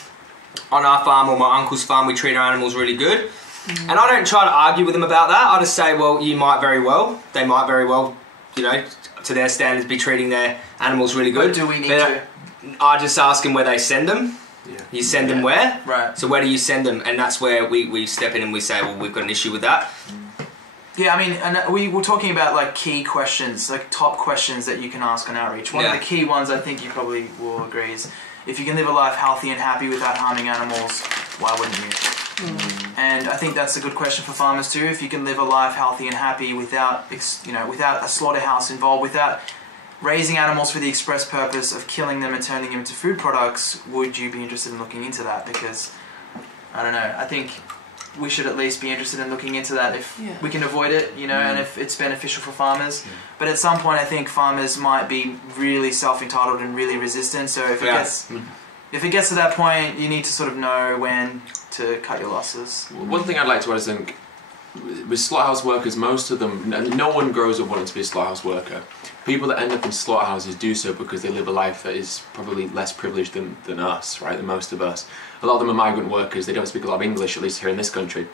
on our farm or my uncle's farm we treat our animals really good, and I don't try to argue with them about that. I just say, well, they might very well, to their standards, be treating their animals really good. But do we need to? I just ask them where they send them. You send them where? Right. So where do you send them? And that's where we step in and we say, well, we've got an issue with that. Yeah, I mean, and we were talking about like key questions, like top questions that you can ask on outreach. One of the key ones I think you probably will agree is, if you can live a life healthy and happy without harming animals, why wouldn't you? And I think that's a good question for farmers too. If you can live a life healthy and happy without a slaughterhouse involved, without raising animals for the express purpose of killing them and turning them into food products, would you be interested in looking into that? Because, I don't know, I think we should at least be interested in looking into that if we can avoid it, and if it's beneficial for farmers. But at some point I think farmers might be really self-entitled and really resistant, so if it gets to that point, you need to sort of know when to cut your losses. One thing I'd like to add is, I think, with slaughterhouse workers, most of them, no one grows up wanting to be a slaughterhouse worker. People that end up in slaughterhouses do so because they live a life that is probably less privileged than us, right, than most of us. A lot of them are migrant workers, they don't speak a lot of English, at least here in this country.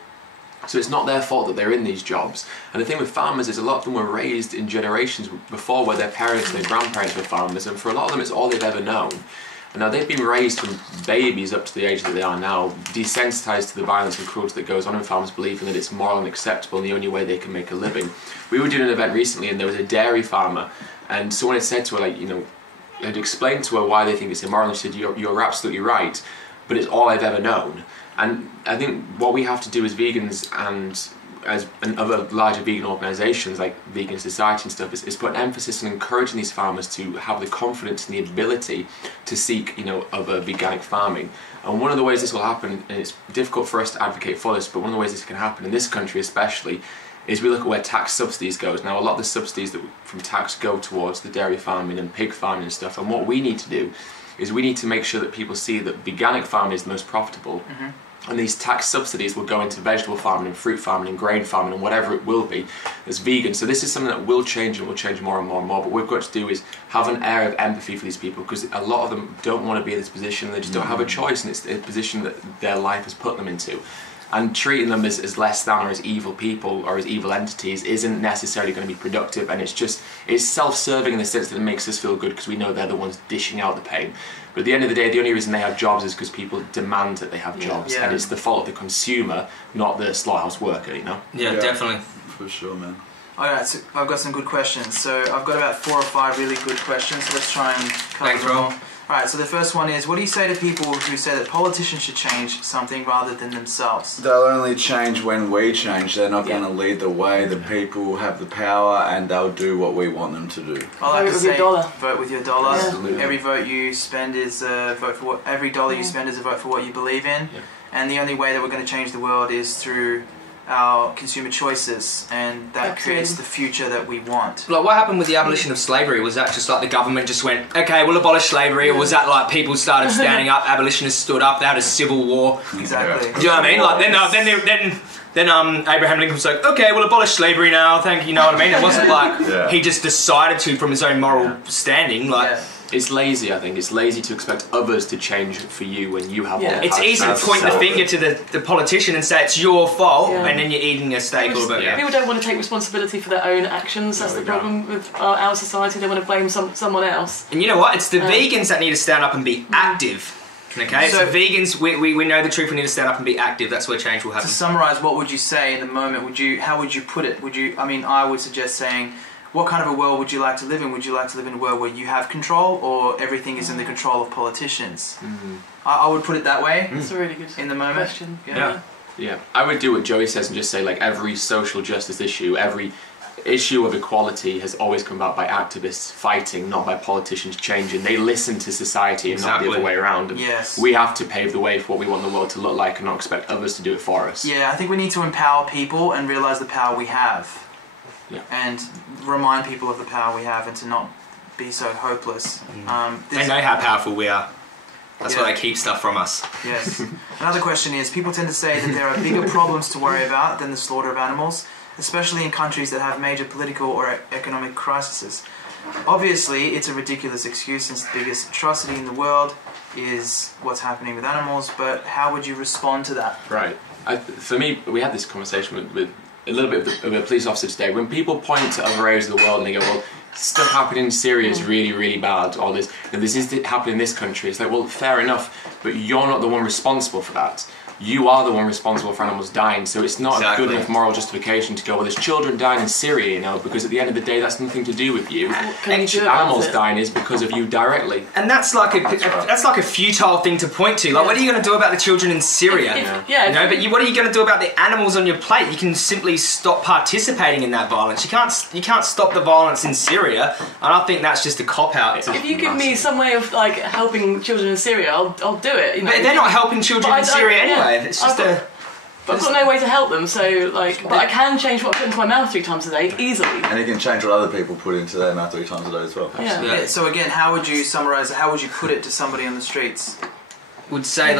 So it's not their fault that they're in these jobs. And the thing with farmers is a lot of them were raised in generations before where their parents and their grandparents were farmers, and for a lot of them it's all they've ever known. And now they've been raised from babies up to the age that they are now, desensitised to the violence and cruelty that goes on in farmers, believing that it's moral and acceptable and the only way they can make a living. We were doing an event recently and there was a dairy farmer, and someone had said to her, had explained to her why they think it's immoral, and she said, you're absolutely right, but it's all I've ever known. And I think what we have to do as vegans and other larger vegan organisations like Vegan Society and stuff is put an emphasis on encouraging these farmers to have the confidence and the ability to seek, other veganic farming. And one of the ways this will happen, and it's difficult for us to advocate for this, but one of the ways this can happen in this country especially, is we look at where tax subsidies goes. Now a lot of the subsidies from tax go towards the dairy farming and pig farming and stuff, and what we need to do is we need to make sure that people see that veganic farming is the most profitable. And these tax subsidies will go into vegetable farming and fruit farming and grain farming and whatever it will be as vegan. So this is something that will change and will change more and more and more. But what we've got to do is have an air of empathy for these people, because a lot of them don't want to be in this position and they just don't have a choice, and it's a position that their life has put them into. And treating them as less than or as evil people or as evil entities isn't necessarily going to be productive, and it's self-serving in the sense that it makes us feel good because we know they're the ones dishing out the pain. But at the end of the day, the only reason they have jobs is because people demand that they have jobs, and it's the fault of the consumer, not the slaughterhouse worker, Yeah, definitely. For sure, man. Alright, so I've got some good questions. So I've got about 4 or 5 really good questions. So let's try and cover them all. Alright, so the first one is, what do you say to people who say that politicians should change something rather than themselves? They'll only change when we change. They're not going to lead the way. The people have the power and they'll do what we want them to do. I like to say, $1. vote with your dollar. Absolutely. Every vote you spend is a vote for every dollar you spend is a vote for what you believe in. And the only way that we're going to change the world is through our consumer choices, and that creates the future that we want. Like, what happened with the abolition of slavery? Was that just like the government just went, okay, we'll abolish slavery, or was that like people started standing up, abolitionists stood up, they had a civil war? Exactly. Do you know what I mean? Like then Abraham Lincoln was like, okay, we'll abolish slavery now, thank you, you know what I mean? It wasn't like he just decided to from his own moral standing, like... Yeah. It's lazy, I think. It's lazy to expect others to change for you when you have all the power. It's easy to point the finger to the politician and say it's your fault, and then you're eating a steak or whatever. People don't want to take responsibility for their own actions. That's the problem with our society. They want to blame someone else. And you know what? It's the vegans that need to stand up and be active. Okay, so vegans, we know the truth. We need to stand up and be active. That's where change will happen. To summarise, what would you say in the moment? How would you put it? I would suggest saying, what kind of a world would you like to live in? Would you like to live in a world where you have control, or everything is in the control of politicians? I would put it that way. That's a really good in the moment. question. Yeah, I would do what Joey says and just say, like, every social justice issue, every issue of equality has always come about by activists fighting, not by politicians changing. They listen to society and not the other way around. And we have to pave the way for what we want the world to look like and not expect others to do it for us. Yeah, I think we need to empower people and realise the power we have. And remind people of the power we have, and to not be so hopeless. They know how powerful we are. That's why they keep stuff from us. Yes. Another question is, people tend to say that there are bigger problems to worry about than the slaughter of animals, especially in countries that have major political or economic crises. Obviously, it's a ridiculous excuse, since the biggest atrocity in the world is what's happening with animals, but how would you respond to that? Right. For me, we had this conversation with a little bit of a police officer today. When people point to other areas of the world and they go, well, stuff happening in Syria is really, really bad, or this is happening in this country, it's like, well, fair enough, but you're not the one responsible for that. You are the one responsible for animals dying, so it's not a good enough moral justification to go, well, there's children dying in Syria, you know, because at the end of the day, that's nothing to do with you. Animals dying is because of you directly. And that's like a futile thing to point to. Like, what are you going to do about the children in Syria? But what are you going to do about the animals on your plate? You can simply stop participating in that violence. You can't stop the violence in Syria, and I think that's just a cop-out. If you give me some way of like helping children in Syria, I'll do it. You know? But they're not helping children in Syria anyway. It's just But I've got no way to help them, so like, but I can change what I put into my mouth 3 times a day easily. And you can change what other people put into their mouth 3 times a day as well. Yeah. So again, how would you summarise it? How would you put it to somebody on the streets? I would say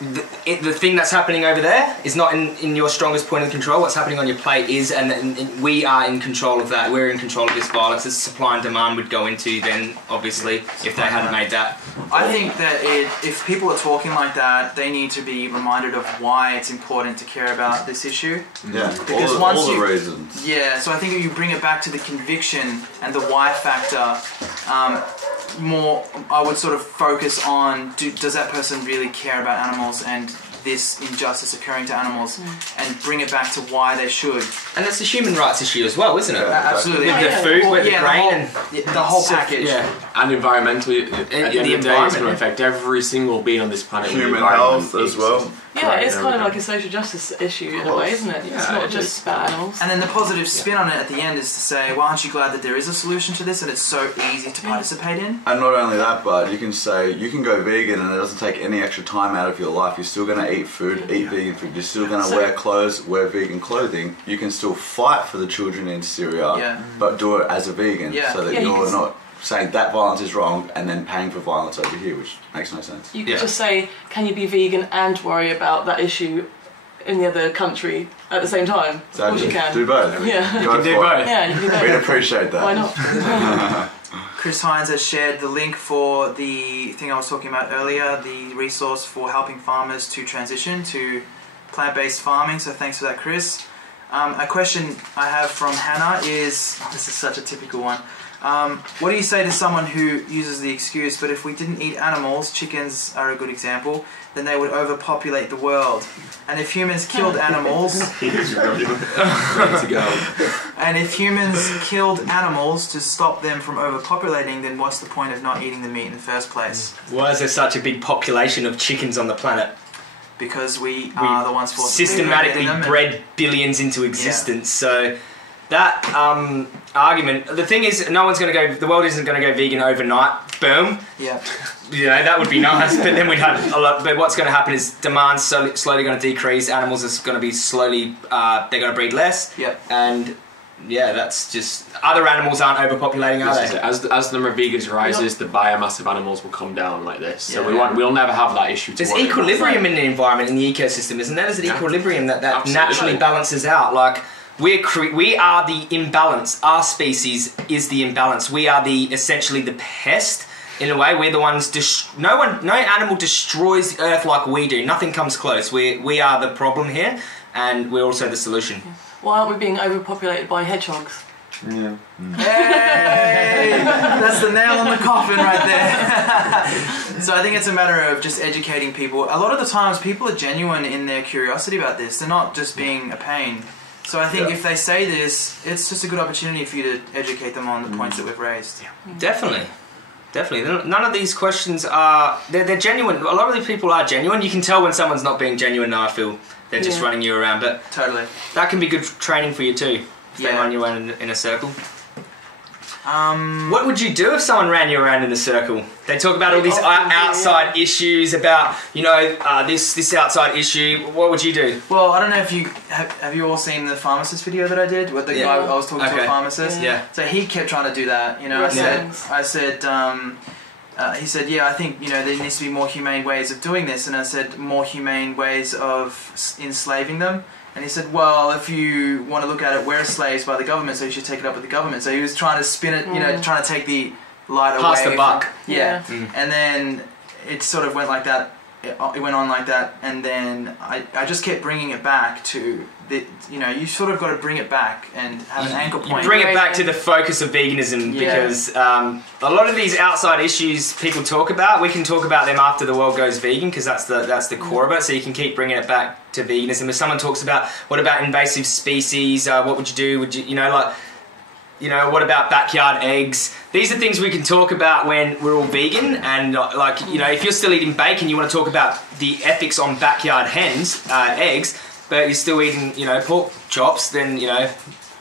the thing that's happening over there is not in your strongest point of control. What's happening on your plate is, and we are in control of that. We're in control of this violence. As supply and demand would go into then, obviously, if they hadn't made that. I think that if people are talking like that, they need to be reminded of why it's important to care about this issue. Yeah, because all the reasons. Yeah, so I think if you bring it back to the conviction and the why factor, more, I would sort of focus on, does that person really care about animals and this injustice occurring to animals, and bring it back to why they should. And it's a human rights issue as well, isn't it? Absolutely. With the food, with the grain, and the whole package. Yeah. And environmentally, at the end of the day, it's going to affect every single being on this planet. Human health as well. Yeah, it's kind of like a social justice issue in a way, isn't it? It's not just about animals. And then the positive spin on it at the end is to say, well, aren't you glad that there is a solution to this and it's so easy to participate in? And not only that, but you can say, you can go vegan and it doesn't take any extra time out of your life. You're still going to eat food, eat vegan food. You're still going to wear clothes, wear vegan clothing. You can still fight for the children in Syria, but do it as a vegan so that you're not saying that violence is wrong and then paying for violence over here, which makes no sense. You could just say, can you be vegan and worry about that issue in the other country at the same time? Of course you can. Do both. Yeah. You can do both. Yeah, you can do both. We'd appreciate that. Why not? Chris Hines has shared the link for the thing I was talking about earlier, the resource for helping farmers to transition to plant-based farming, so thanks for that, Chris. A question I have from Hannah is, this is such a typical one, what do you say to someone who uses the excuse, but if we didn't eat animals, chickens are a good example, then they would overpopulate the world. And if humans killed animals... And if humans killed animals to stop them from overpopulating, then what's the point of not eating the meat in the first place? Why is there such a big population of chickens on the planet? Because we are the ones forced systematically bred billions into existence, so... that argument. The thing is, the world isn't going to go vegan overnight. Boom. Yeah. That would be nice, but then we'd have a lot. But what's going to happen is demand's slowly going to decrease. Animals are going to be slowly. They're going to breed less. Yep. And yeah, that's just other animals aren't overpopulating, are they? As the number of vegans rises, the biomass of animals will come down like this. So Yeah. we'll never have that issue. There's equilibrium in the environment, in the ecosystem, isn't there? There's an equilibrium that naturally balances out. Like we are the imbalance. Our species is the imbalance. We are essentially the pest. In a way, we're the ones. No animal destroys the earth like we do. Nothing comes close. We are the problem here, and we're also the solution. Why aren't we being overpopulated by hedgehogs? Yeah. Hey! That's the nail on the coffin right there. So I think it's a matter of just educating people. A lot of the times people are genuine in their curiosity about this. They're not just being a pain. So I think if they say this, it's just a good opportunity for you to educate them on the points that we've raised. Definitely. None of these questions are... They're genuine. A lot of these people are genuine. You can tell when someone's not being genuine now, I feel. They're just running you around. But Totally. that can be good training for you too. If they run you around in a circle. What would you do if someone ran you around in a circle? They talk about all these outside issues, about this outside issue. What would you do? Well, I don't know if you have you all seen the pharmacist video that I did with the guy I was talking to a pharmacist. Yeah. So he kept trying to do that. I said. He said, I think there needs to be more humane ways of doing this, and I said more humane ways of enslaving them. And he said, well, if you want to look at it, we're slaves by the government, so you should take it up with the government. So he was trying to spin it, trying to take the light away. Pass the buck. And then it sort of went like that. It went on like that, and then I just kept bringing it back to you sort of got to bring it back and have an anchor point. You bring it back to the focus of veganism, because a lot of these outside issues people talk about, we can talk about them after the world goes vegan, because that's the core of it. So you can keep bringing it back to veganism. If someone talks about what about invasive species, what would you do? Would you what about backyard eggs? These are things we can talk about when we're all vegan, and if you're still eating bacon, you want to talk about the ethics on backyard hens, eggs, but you're still eating, pork chops, then,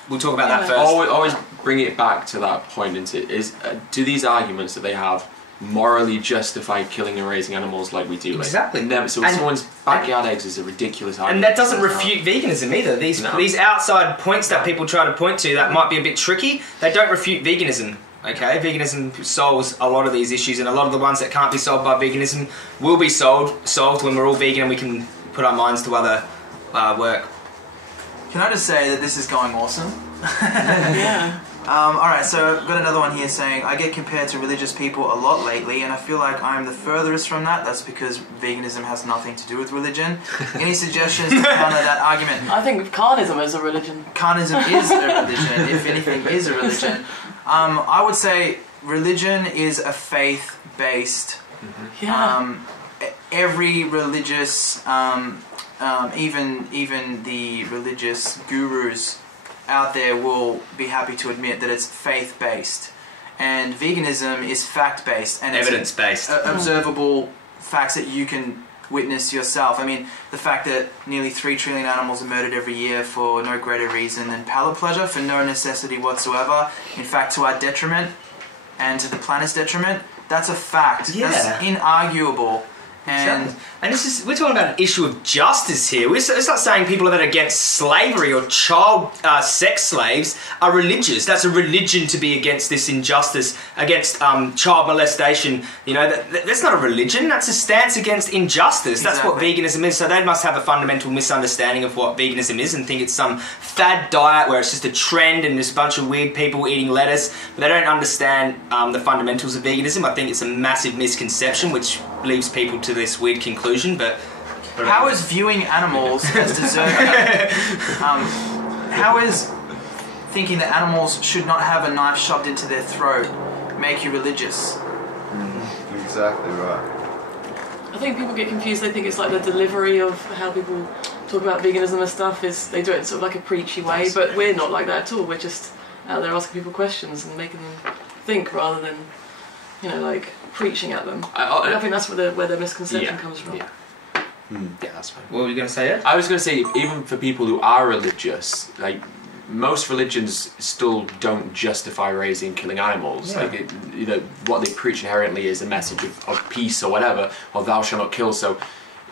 we'll talk about that first. Always bring it back to that point, do these arguments that they have morally justify killing and raising animals like we do? Exactly. Never. So someone's backyard eggs is a ridiculous argument. And that doesn't refute veganism either. These outside points that people try to point to that might be a bit tricky, they don't refute veganism. Okay, veganism solves a lot of these issues, and a lot of the ones that can't be solved by veganism will be solved when we're all vegan and we can put our minds to other work. Can I just say that this is going awesome? Yeah. Alright, so I've got another one here saying, I get compared to religious people a lot lately, and I feel like I'm the furthest from that. That's because veganism has nothing to do with religion. Any suggestions to counter that argument? I think carnism is a religion. Carnism is a religion, if anything is a religion. I would say religion is a faith-based. Every religious, even the religious gurus out there will be happy to admit that it's faith-based, and veganism is fact-based and evidence-based, observable facts that you can witness yourself. I mean, the fact that nearly 3 trillion animals are murdered every year for no greater reason than palate pleasure, for no necessity whatsoever, in fact to our detriment and to the planet's detriment, that's a fact. That's inarguable. And we're talking about an issue of justice here. It's not saying people that are against slavery or child sex slaves are religious. That's a religion to be against this injustice, against child molestation. That's not a religion. That's a stance against injustice. That's what veganism is. So they must have a fundamental misunderstanding of what veganism is and think it's some fad diet where it's just a trend and there's a bunch of weird people eating lettuce. But they don't understand the fundamentals of veganism. I think it's a massive misconception which leaves people to this weird conclusion. But how is viewing animals as deserving? How is thinking that animals should not have a knife shoved into their throat make you religious? Exactly right. I think people get confused. They think it's like the delivery of how people talk about veganism and stuff is they do it in sort of like a preachy way, but we're not like that at all. We're just out there asking people questions and making them think rather than preaching at them. I think that's where the misconception comes from. Yeah, that's fine. What were you going to say, Ed? I was going to say, even for people who are religious, most religions still don't justify raising and killing animals. Yeah. Like, what they preach inherently is a message of peace or whatever, or thou shalt not kill. So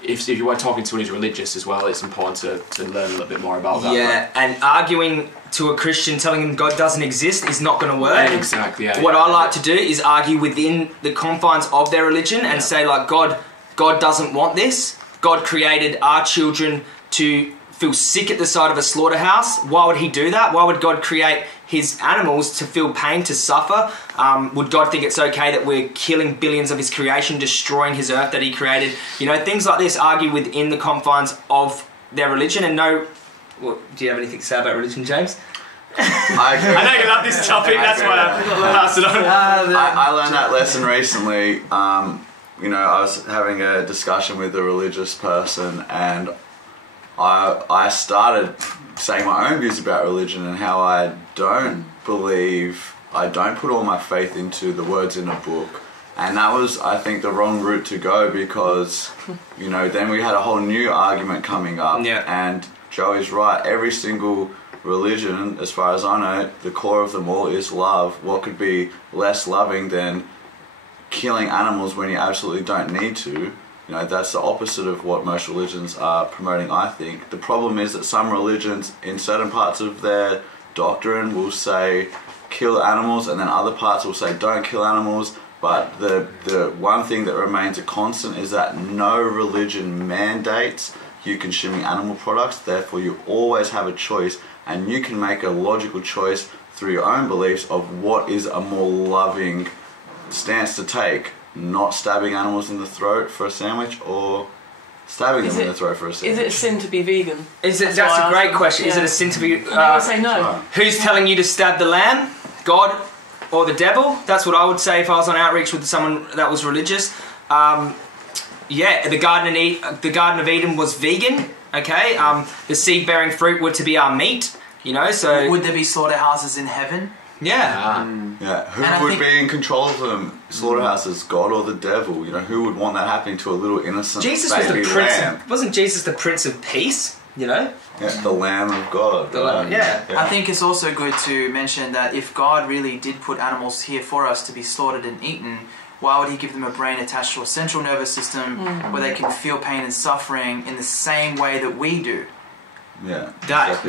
if you are talking to someone who's religious as well, it's important to learn a little bit more about that. Yeah, and arguing to a Christian, telling him God doesn't exist is not going to work. Yeah, exactly. Yeah, what I like to do is argue within the confines of their religion and say, like, God doesn't want this. God created our children to feel sick at the side of a slaughterhouse. Why would he do that? Why would God create his animals to feel pain, to suffer? Would God think it's okay that we're killing billions of his creation, destroying his earth that he created? You know, things like this argue within the confines of their religion. And no, well, do you have anything to say about religion, James? I agree. I know you love this topic, that's why I passed it on. I learned that lesson recently. I was having a discussion with a religious person, and I started saying my own views about religion and how I don't put all my faith into the words in a book. And that was, I think, the wrong route to go, because, then we had a whole new argument coming up. Yeah. And Joey's right, every single religion, as far as I know, the core of them all is love. What could be less loving than killing animals when you absolutely don't need to? That's the opposite of what most religions are promoting, I think. The problem is that some religions, in certain parts of their doctrine, will say kill animals, and then other parts will say don't kill animals. But the one thing that remains a constant is that no religion mandates you consuming animal products. Therefore, you always have a choice, and you can make a logical choice through your own beliefs of what is a more loving stance to take. Not stabbing animals in the throat for a sandwich, or stabbing them in the throat for a sandwich. Is it a sin to be vegan? That's a great question. Yeah. Is it a sin to be... I would say no. Who's telling you to stab the lamb? God or the devil? That's what I would say if I was on outreach with someone that was religious. The Garden of Eden was vegan, okay? The seed-bearing fruit were to be our meat, so... Would there be slaughterhouses in heaven? Yeah. Who would be in control of them? Slaughterhouses, God or the devil? Who would want that happening to a little innocent baby lamb? Wasn't Jesus the Prince of Peace? Yeah, the Lamb of God. I think it's also good to mention that if God really did put animals here for us to be slaughtered and eaten, why would he give them a brain attached to a central nervous system where they can feel pain and suffering in the same way that we do? Yeah, that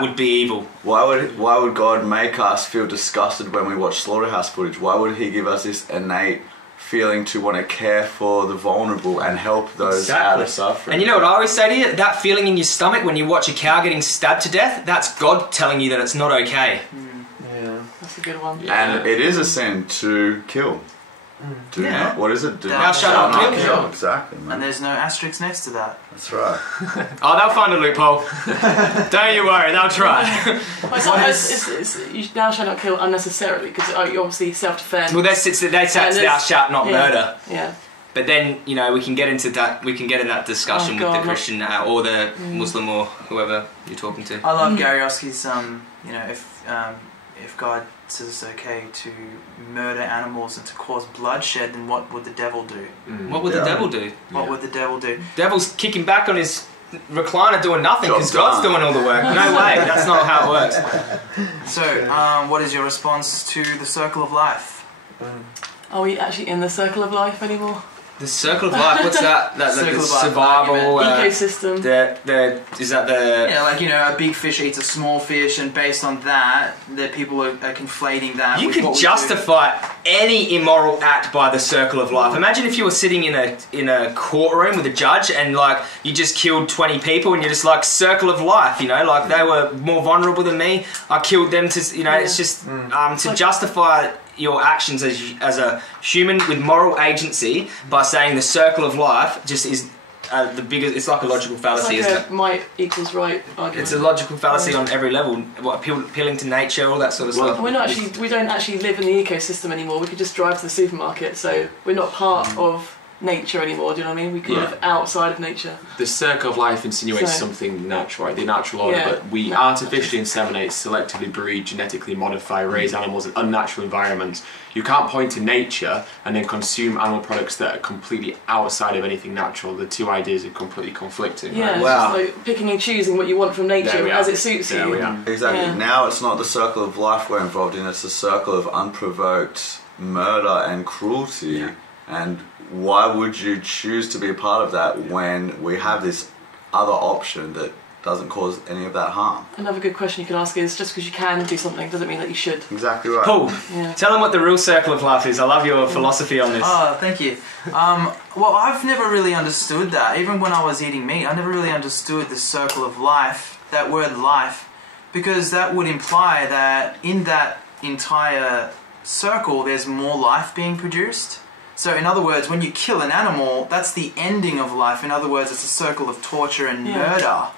would be evil. Why would God make us feel disgusted when we watch slaughterhouse footage? Why would he give us this innate feeling to want to care for the vulnerable and help those out of suffering? And you know what I always say to you? That feeling in your stomach when you watch a cow getting stabbed to death, that's God telling you that it's not okay. Yeah, that's a good one. Yeah. And it is a sin to kill. What is it? Thou shalt not kill. Exactly, man. And there's no asterisk next to that. That's right. Oh, they'll find a loophole. Don't you worry, they'll try. Thou shalt not kill unnecessarily, because you obviously self-defense. Well, they say thou shalt not murder. Yeah. But then, we can get into that. We can get in that discussion with the Christian or the Muslim or whoever you're talking to. I love Gary Oski's. If God says it's okay to murder animals and to cause bloodshed, then what would the devil do? What would the devil do? What would the devil do? Devil's kicking back on his recliner doing nothing because God's doing all the work. No way, that's not how it works. So, what is your response to the circle of life? Are we actually in the circle of life anymore? The circle of life, what's that? That like the survival ecosystem. Is that the... Yeah, a big fish eats a small fish, and based on that, the people are conflating that. You could justify any immoral act by the circle of life. Imagine if you were sitting in a courtroom with a judge, and you just killed 20 people, and you're just like circle of life. They were more vulnerable than me. I killed them to. It's just to justify your actions as a human with moral agency by saying the circle of life just is the biggest. It's like a logical fallacy, it's like isn't it? Might equals right argument. It's a logical fallacy on every level. Appealing to nature, all that sort of stuff. We don't actually live in the ecosystem anymore. We could just drive to the supermarket, so we're not part of nature anymore. Do you know what I mean? We can live outside of nature. The circle of life insinuates something natural, right? The natural order, but we artificially inseminate, selectively breed, genetically modify, raise animals in unnatural environments. You can't point to nature and then consume animal products that are completely outside of anything natural. The two ideas are completely conflicting. Yeah, right? it's just like picking and choosing what you want from nature as it suits you. There we are. Exactly. Yeah. Now it's not the circle of life we're involved in, it's the circle of unprovoked murder and cruelty. Yeah. And why would you choose to be a part of that when we have this other option that doesn't cause any of that harm? Another good question you can ask is, just because you can do something doesn't mean that you should. Exactly right. Paul, tell them what the real circle of life is. I love your philosophy on this. Oh, thank you. Well, I've never really understood that. Even when I was eating meat, I never really understood the circle of life, that word life, because that would imply that in that entire circle there's more life being produced. So in other words, when you kill an animal, that's the ending of life. In other words, it's a circle of torture and murder.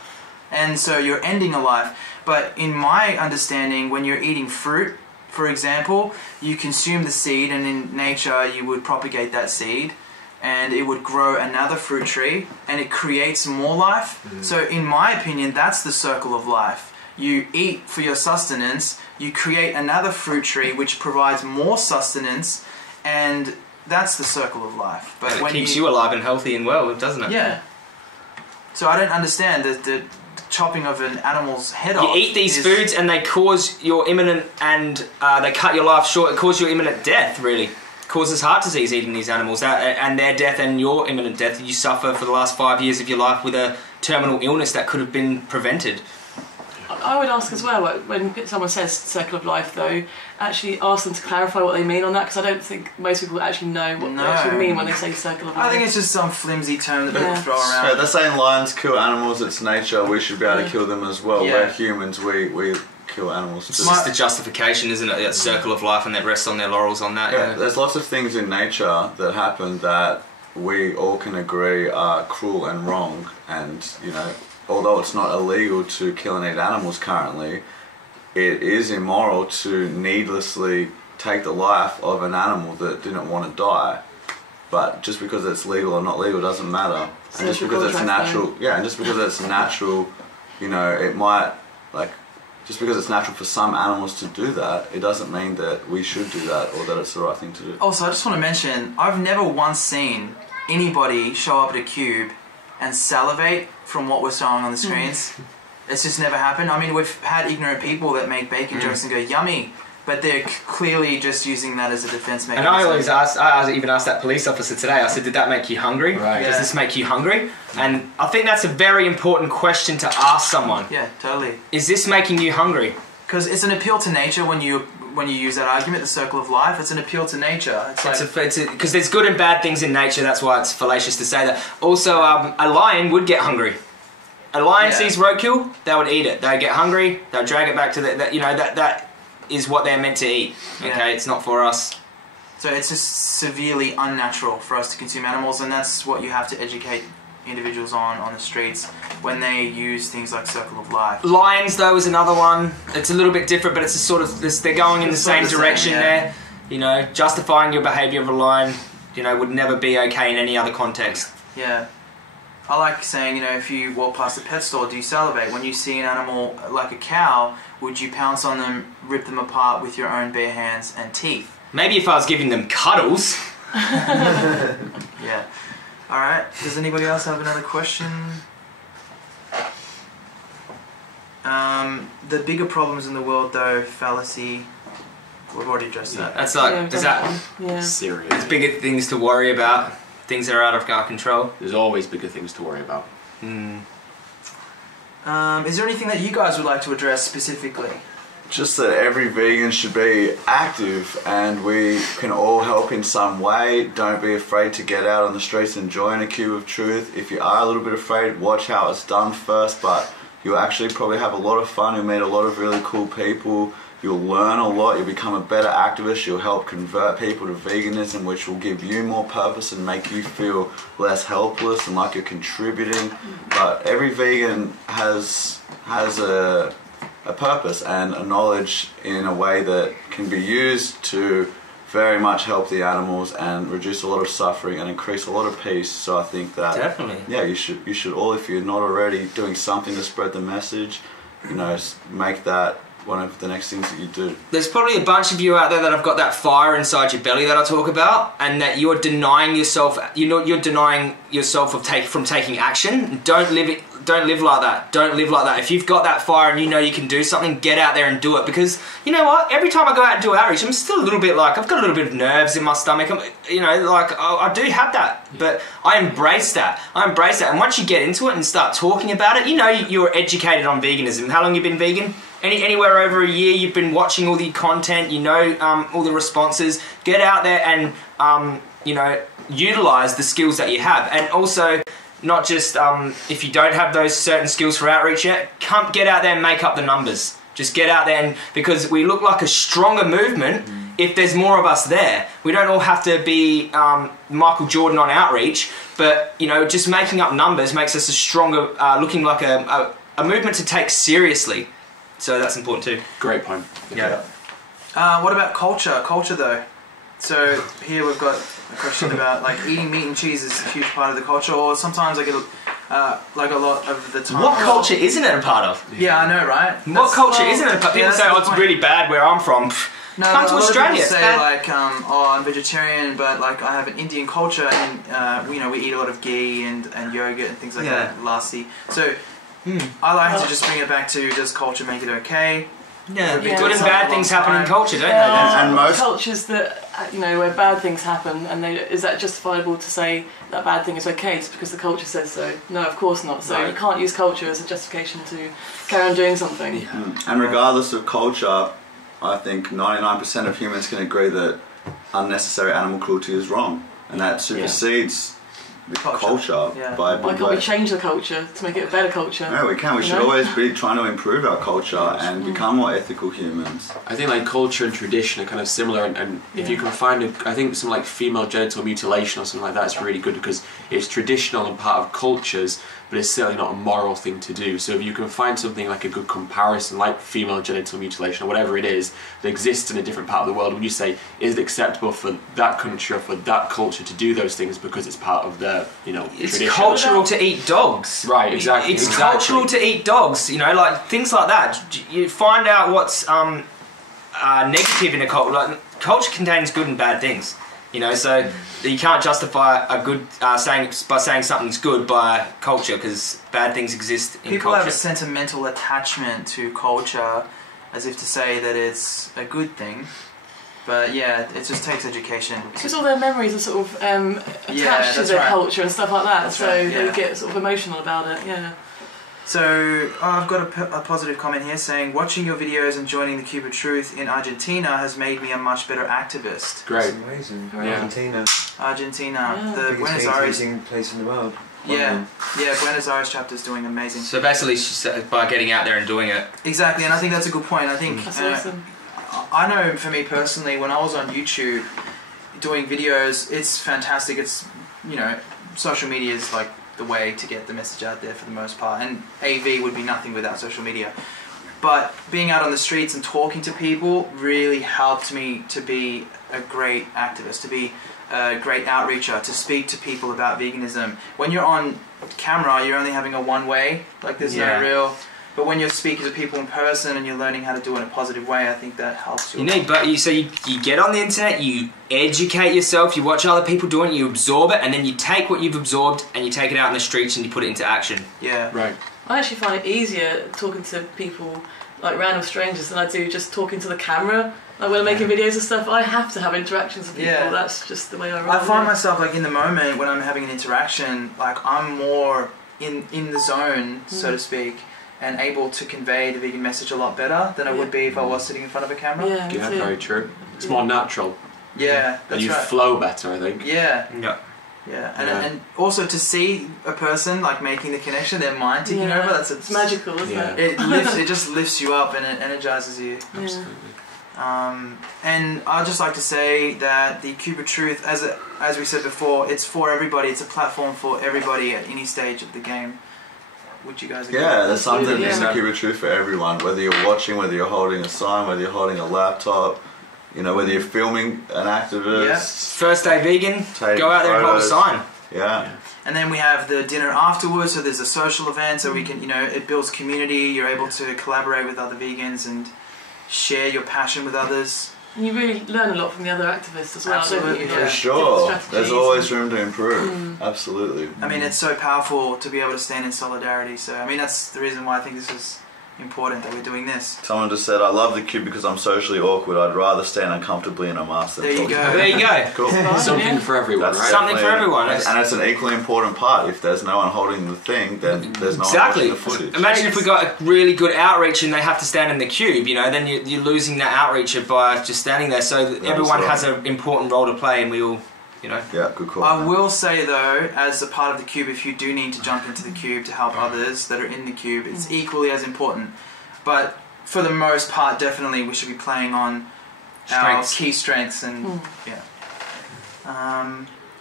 And so you're ending a life. But in my understanding, when you're eating fruit, for example, you consume the seed, and in nature you would propagate that seed and it would grow another fruit tree and it creates more life. So in my opinion, that's the circle of life. You eat for your sustenance, you create another fruit tree which provides more sustenance, and that's the circle of life. But it keeps you alive and healthy and well, doesn't it? Yeah. So I don't understand the chopping of an animal's head off. You eat these foods and they cause your imminent, and they cut your life short. It causes your imminent death, really. It causes heart disease eating these animals, and their death and your imminent death. You suffer for the last 5 years of your life with a terminal illness that could have been prevented. I would ask as well, like, when someone says circle of life, though, actually ask them to clarify what they mean on that, because I don't think most people actually know what they actually mean when they say circle of life. I think it's just some flimsy term that people throw around. Yeah, they're saying lions kill animals, it's nature, we should be able to kill them as well. We're humans, we kill animals. It's just the justification, isn't it? That circle of life, and they rest on their laurels on that. Yeah, there's lots of things in nature that happen that we all can agree are cruel and wrong, and, you know, although it's not illegal to kill and eat animals currently, it is immoral to needlessly take the life of an animal that didn't want to die. But just because it's legal or not legal doesn't matter. And just because it's natural, and just because it's natural, you know, it might, like, just because it's natural for some animals to do that, it doesn't mean that we should do that or that it's the right thing to do. Also, I just want to mention, I've never once seen anybody show up at a cube and salivate from what we're showing on the screens. It's just never happened. I mean, we've had ignorant people that make bacon jokes and go, yummy, but they're clearly just using that as a defense mechanism. And I always ask, I even asked that police officer today, I said, did that make you hungry? Right. Does this make you hungry? And I think that's a very important question to ask someone. Yeah, totally. Is this making you hungry? Because it's an appeal to nature when you use that argument, the circle of life. It's an appeal to nature. Because there's good and bad things in nature. That's why it's fallacious to say that. Also, a lion would get hungry. A lion sees roadkill, they would eat it. They get hungry, they'll drag it back to that is what they're meant to eat. Okay, it's not for us. So it's just severely unnatural for us to consume animals, and that's what you have to educate individuals on the streets when they use things like circle of life. Lions, though, is another one. It's a little bit different, but it's a sort of they're going in the same direction there. You know, justifying your behaviour of a lion, you know, would never be okay in any other context. Yeah. I like saying, you know, if you walk past a pet store, do you salivate? When you see an animal like a cow, would you pounce on them, rip them apart with your own bare hands and teeth? Maybe if I was giving them cuddles. Yeah. Alright, does anybody else have another question? The bigger problems in the world, though, fallacy. We've already addressed that. That's like, serious. There's bigger things to worry about. Things that are out of our control. There's always bigger things to worry about. Is there anything that you guys would like to address specifically? Just that every vegan should be active, and we can all help in some way. Don't be afraid to get out on the streets and join a Cube of Truth. If you are a little bit afraid, watch how it's done first, but you'll actually probably have a lot of fun. You'll meet a lot of really cool people. You'll learn a lot, you'll become a better activist, you'll help convert people to veganism, which will give you more purpose and make you feel less helpless and like you're contributing. But every vegan has a purpose and a knowledge in a way that can be used to very much help the animals and reduce a lot of suffering and increase a lot of peace. So I think that Definitely. yeah, you should all, if you're not already doing something to spread the message, you know, make that one of the next things that you do. There's probably a bunch of you out there that have got that fire inside your belly that I talk about, and that you're denying yourself. You're denying yourself from taking action. Don't live like that. Don't live like that. If you've got that fire and you know you can do something, get out there and do it. Because you know what? Every time I go out and do outreach, I'm still a little bit like, I've got a little bit of nerves in my stomach. I do have that, but I embrace that. And once you get into it and start talking about it, you know you're educated on veganism. How long you been vegan? Anywhere over a year, you've been watching all the content, you know all the responses. Get out there and utilize the skills that you have. And also, not just if you don't have those certain skills for outreach yet, get out there and make up the numbers. Just get out there, and because we look like a stronger movement if there's more of us there. We don't all have to be Michael Jordan on outreach, but you know, just making up numbers makes us a stronger, looking like a movement to take seriously. So that's important too. Great point. Yeah. What about culture? Culture though. So here we've got a question about like eating meat and cheese is a huge part of the culture, or sometimes I get like a lot of the time. What culture isn't it a part of? Yeah, I know, right? What culture isn't it a part of? People say, oh, it's really bad where I'm from. No, come to Australia. People say like, oh, I'm vegetarian, but like I have an Indian culture, and you know, we eat a lot of ghee and yogurt and things like that, lassi. So I like to just bring it back to, does culture make it okay? Yeah, good and bad things happen in culture, don't they? And most cultures that, you know, where bad things happen, and is that justifiable to say that bad thing is okay just because the culture says so? No, of course not. So you can't use culture as a justification to carry on doing something. Yeah. And regardless of culture, I think 99% of humans can agree that unnecessary animal cruelty is wrong, and that supersedes the culture. By why can't we change the culture to make it a better culture? No, we can. We should always be trying to improve our culture and become more ethical humans. I think like culture and tradition are kind of similar, and if you can find I think something like female genital mutilation or something like that is really good because it's traditional and part of cultures, but it's certainly not a moral thing to do. So if you can find something like a good comparison, like female genital mutilation or whatever it is that exists in a different part of the world, when you say, is it acceptable for that country or for that culture to do those things because it's part of their, it's tradition? cultural to eat dogs. Right, exactly. It's cultural to eat dogs, like things like that. You find out what's negative in a culture. Like, culture contains good and bad things. So you can't justify a good by saying something's good by culture because bad things exist in culture. People have a sentimental attachment to culture as if to say that it's a good thing. But yeah, it just takes education. Because all their memories are sort of attached to their culture and stuff like that, they get sort of emotional about it, So, I've got a positive comment here saying, watching your videos and joining the Cube of Truth in Argentina has made me a much better activist. Great. That's amazing. Argentina. The Buenos Aires place in the world. Buenos Aires chapter is doing amazing. So basically, by getting out there and doing it. Exactly, and I think that's a good point. I think that's awesome. I know for me personally, when I was on YouTube doing videos, it's fantastic. It's social media is like the way to get the message out there for the most part, and AV would be nothing without social media. But being out on the streets and talking to people really helped me to be a great activist, to be a great outreacher, to speak to people about veganism. When you're on camera, you're only having a one-way, like there's no real... But when you're speaking to people in person and you're learning how to do it in a positive way, I think that helps you. You get on the internet, you educate yourself, you watch other people doing it, you absorb it, and then you take what you've absorbed and you take it out in the streets and you put it into action. Yeah. Right. I actually find it easier talking to people, like random strangers, than I do just talking to the camera. Like when I'm making videos and stuff, I have to have interactions with people. Yeah. That's just the way I roll. I find myself like in the moment when I'm having an interaction, like I'm more in the zone, so to speak, and able to convey the vegan message a lot better than I would be if I was sitting in front of a camera. Yeah, very true. It's more natural. Yeah, that's and you right. flow better, I think. Yeah. Yeah. And also to see a person like making the connection, their mind ticking over, it's magical, isn't it? It just lifts you up and it energizes you. Absolutely. And I'd just like to say that the Cube of Truth, as we said before, it's for everybody. It's a platform for everybody at any stage of the game. Would you guys agree? Yeah, there's something in the Cube of Truth for everyone. Whether you're watching, whether you're holding a sign, whether you're holding a laptop, You know, whether you're filming an activist, First day vegan, take go out there and hold a photos. sign. Yeah. And then we have the dinner afterwards, so there's a social event, so we can, you know, it builds community. You're able to collaborate with other vegans and share your passion with others. And you really learn a lot from the other activists as well, Absolutely, don't you? yeah. For sure. Different There's strategies always room to improve. Absolutely. I mean, it's so powerful to be able to stand in solidarity. So, I mean, that's the reason why I think this is important that we're doing this. Someone just said, I love the cube because I'm socially awkward. I'd rather stand uncomfortably in a mask than There you talk." go. There you go. Cool. Something for everyone, That's right? Something for definitely- everyone. And it's an equally important part. If there's no one holding the thing, then there's no Exactly. one watching the footage. Imagine if we got a really good outreach and they have to stand in the cube, you know, then you're losing that outreach by just standing there. So that Yeah, everyone that's has an important role to play and we all, you know. Yeah, good call. I will say though, as a part of the cube, if you do need to jump into the cube to help others that are in the cube, it's equally as important. But for the most part, definitely we should be playing on our Strengths. key strengths and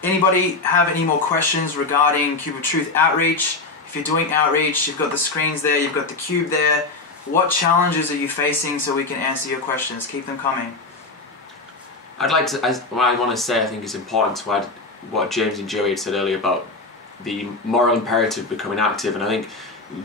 anybody have any more questions regarding Cube of Truth outreach? If you're doing outreach, you've got the screens there, you've got the cube there. What challenges are you facing so we can answer your questions? Keep them coming. I'd like to, what I want to say, I think it's important to add what James and Joey had said earlier about the moral imperative becoming active, and I think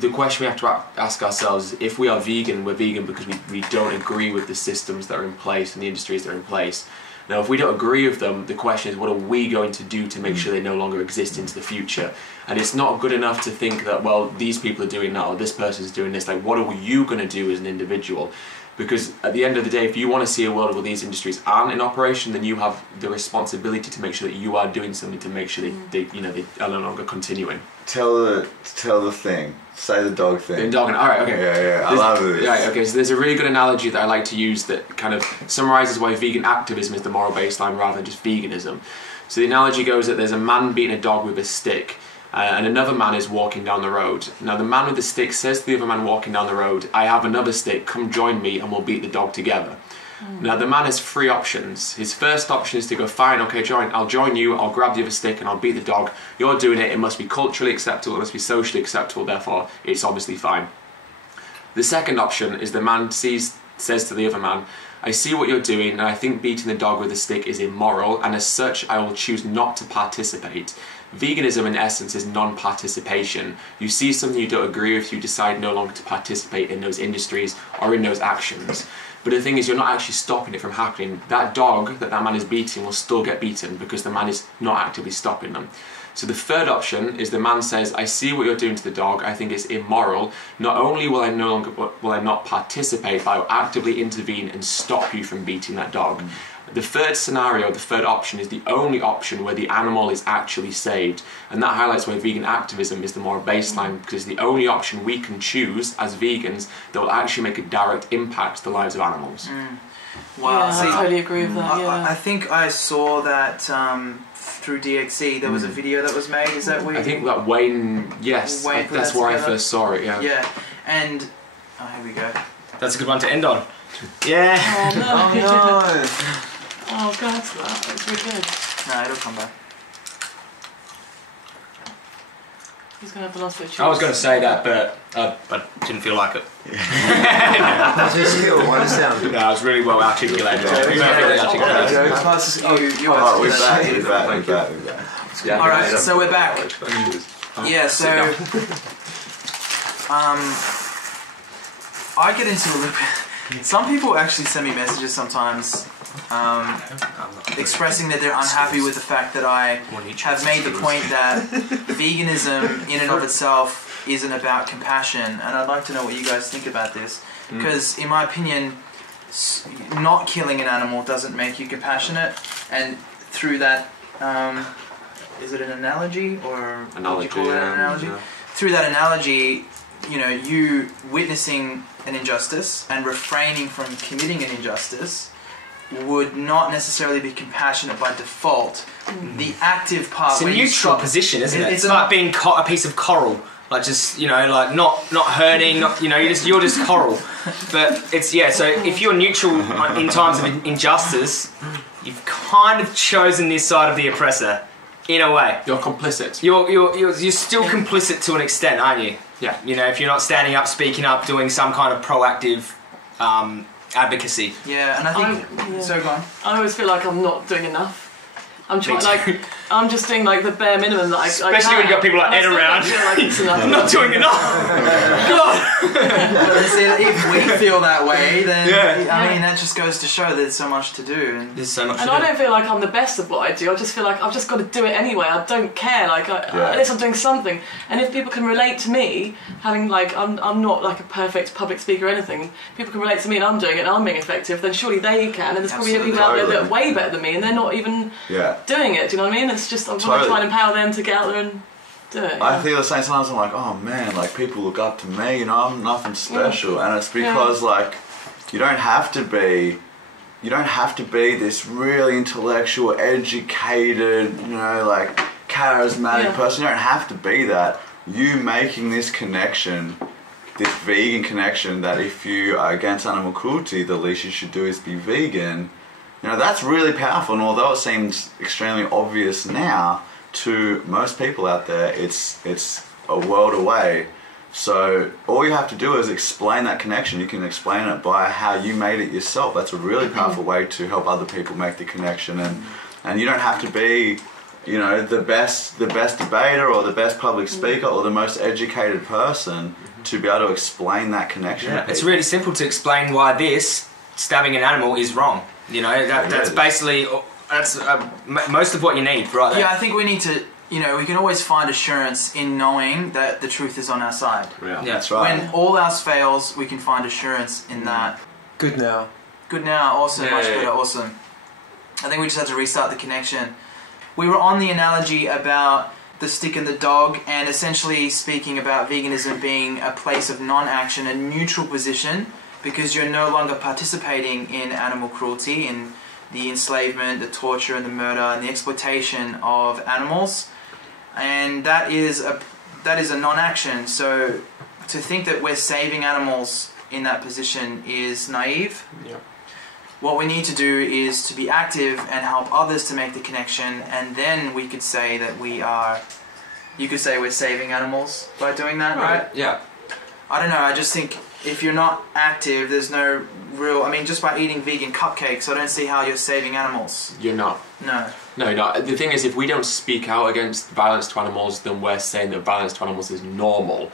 the question we have to ask ourselves is, if we are vegan, we're vegan because we don't agree with the systems that are in place and the industries that are in place. Now, if we don't agree with them, the question is, what are we going to do to make sure they no longer exist into the future? And it's not good enough to think that, well, these people are doing that or this person's doing this. Like, what are you going to do as an individual? Because at the end of the day, if you want to see a world where these industries aren't in operation, then you have the responsibility to make sure that you are doing something to make sure they are no longer continuing. Tell the thing. Say the dog thing. The dog. All right. Okay. Yeah. I love it. Right. Okay. So there's a really good analogy that I like to use that kind of summarizes why vegan activism is the moral baseline rather than just veganism. So the analogy goes that there's a man beating a dog with a stick. And another man is walking down the road. Now the man with the stick says to the other man walking down the road, I have another stick, come join me and we'll beat the dog together. Now the man has three options. His first option is to go, fine, okay, I'll join you, I'll grab the other stick and I'll beat the dog. You're doing it, it must be culturally acceptable, it must be socially acceptable, therefore it's obviously fine. The second option is the man says to the other man, I see what you're doing and I think beating the dog with a stick is immoral, and as such I will choose not to participate. Veganism in essence is non-participation. You see something you don't agree with, you decide no longer to participate in those industries or in those actions. But the thing is, you're not actually stopping it from happening. That dog that man is beating will still get beaten because the man is not actively stopping them. So the third option is the man says, I see what you're doing to the dog, I think it's immoral. Not only will I not participate, but I will actively intervene and stop you from beating that dog. The third scenario, the third option, is the only option where the animal is actually saved, and that highlights why vegan activism is the moral baseline, because it's the only option we can choose as vegans that will actually make a direct impact to the lives of animals. Wow, Yeah, I totally agree with that. I think I saw that through DXE. There was a video that was made. Is that where? I think that Wayne, yes, Wayne put that's that where I together? first saw it. Yeah. Yeah, and here we go. That's a good one to end on. Yeah. Oh no! Oh Oh god, that's really good. No, it'll come back. He's gonna have the last bit of choice. I was going to say that, but I didn't feel like it. no! That's a skill. What a sound. No, I was really well articulated. We're back. Yeah. All right, so we're back. Yeah, so I get into a little bit. Some people actually send me messages sometimes, expressing that they're unhappy with the fact that I have made the point that veganism in and of itself isn't about compassion, and I'd like to know what you guys think about this, because in my opinion, not killing an animal doesn't make you compassionate, and through that, is it an analogy or would you call it an analogy? Yeah. Through that analogy, you know, you witnessing an injustice and refraining from committing an injustice would not necessarily be compassionate by default. The active part, It's a when you neutral stop, position, isn't it? it's It's like being a piece of coral. Like just, you know, like not hurting, not, you know, you're just coral. But it's, yeah, so if you're neutral in times of injustice, you've kind of chosen this side of the oppressor, in a way. You're complicit. You're still complicit to an extent, aren't you? Yeah. You know, if you're not standing up, speaking up, doing some kind of proactive advocacy. Yeah, and I think... So go on. I always feel like I'm not doing enough. I'm trying, like, I'm just doing like the bare minimum that I can. Especially when you've got people like Ed around. I'm not doing enough. God. See, if we feel that way, then I mean that just goes to show there's so much to do. And there's so much. And I don't feel like I'm the best at what I do. I just feel like I've just got to do it anyway. I don't care. Like at least I'm doing something. And if people can relate to me, having like I'm not like a perfect public speaker or anything. People can relate to me and I'm doing it and I'm being effective. Then surely they can. And there's probably people out there that are way better than me and they're not even. Doing it, do you know what I mean? It's just I want to try and empower them to get out there and do it. I feel the same. Sometimes I'm like, oh man, like people look up to me, you know, I'm nothing special, and it's because like you don't have to be this really intellectual, educated, you know, like charismatic person. You don't have to be that. You making this connection, this vegan connection, that if you are against animal cruelty, the least you should do is be vegan. You know, that's really powerful, and although it seems extremely obvious now, to most people out there, it's a world away. So all you have to do is explain that connection. You can explain it by how you made it yourself. That's a really powerful way to help other people make the connection, and you don't have to be, you know, the best debater or the best public speaker or the most educated person to be able to explain that connection. Yeah, it's really simple to explain why this stabbing an animal is wrong. You know, that's basically, most of what you need right there. Yeah, I think we need to, you know, we can always find assurance in knowing that the truth is on our side. Yeah, that's right. When all else fails, we can find assurance in that. Good now. Good now, awesome, much better, awesome. I think we just had to restart the connection. We were on the analogy about the stick and the dog, and essentially speaking about veganism being a place of non-action, a neutral position, because you're no longer participating in animal cruelty, in the enslavement, the torture and the murder and the exploitation of animals, and that is a non-action. So to think that we're saving animals in that position is naive. Yeah. What we need to do is to be active and help others to make the connection, and then we could say that you could say we're saving animals by doing that, right? Yeah. I don't know, I just think if you're not active, there's no real... I mean, just by eating vegan cupcakes, I don't see how you're saving animals. You're not. No. No, you're not. The thing is, if we don't speak out against violence to animals, then we're saying that violence to animals is normal.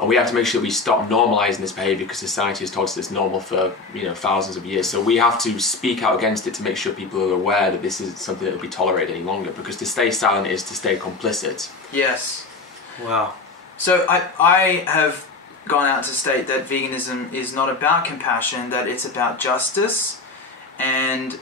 And we have to make sure we stop normalising this behaviour because society has told us it's normal for, you know, thousands of years. So we have to speak out against it to make sure people are aware that this is something that will be tolerated any longer, because to stay silent is to stay complicit. Yes. Wow. So I have gone out to state that veganism is not about compassion, that it's about justice, and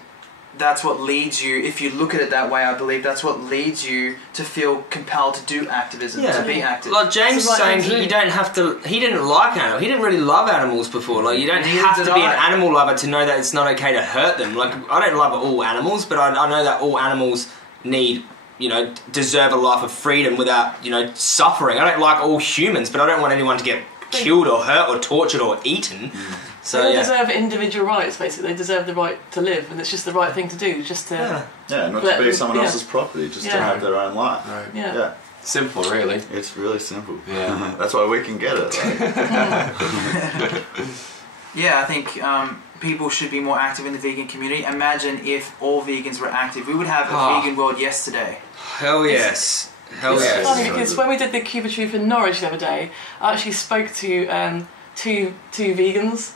that's what leads you, if you look at it that way, I believe that's what leads you to feel compelled to do activism, to be active. Like James saying, you don't have to, he didn't like animals, he didn't really love animals before, like you don't have to be an animal lover to know that it's not okay to hurt them. Like, I don't love all animals, but I know that all animals need, you know, deserve a life of freedom without, you know, suffering. I don't like all humans, but I don't want anyone to get killed or hurt or tortured or eaten. So they deserve individual rights, basically. They deserve the right to live, and it's just the right thing to do, just to... Yeah, not to be someone else's property, just to have their own life. Right. Yeah. Simple, really. It's really simple. Yeah. That's why we can get it. Like. Yeah, I think people should be more active in the vegan community. Imagine if all vegans were active. We would have a vegan world yesterday. Hell yes. It's funny because when we did the Cuba Truth in Norwich the other day, I actually spoke to two vegans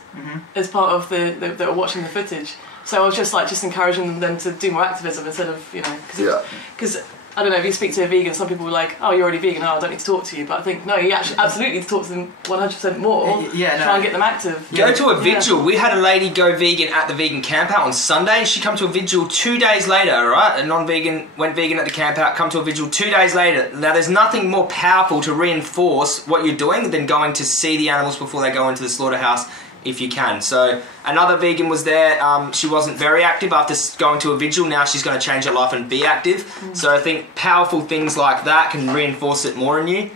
as part of that were watching the footage. So I was just encouraging them to do more activism instead of, you know, because I don't know, if you speak to a vegan, some people were like, oh, you're already vegan, oh, I don't need to talk to you. But I think, no, you actually absolutely need to talk to them 100% more. Try and get them active. Go to a vigil. We had a lady go vegan at the vegan camp out on Sunday, and she come to a vigil 2 days later, alright? A non-vegan went vegan at the camp out, come to a vigil 2 days later. Now, there's nothing more powerful to reinforce what you're doing than going to see the animals before they go into the slaughterhouse, if you can. So another vegan was there. She wasn't very active after going to a vigil. Now she's going to change her life and be active. So I think powerful things like that can reinforce it more in you.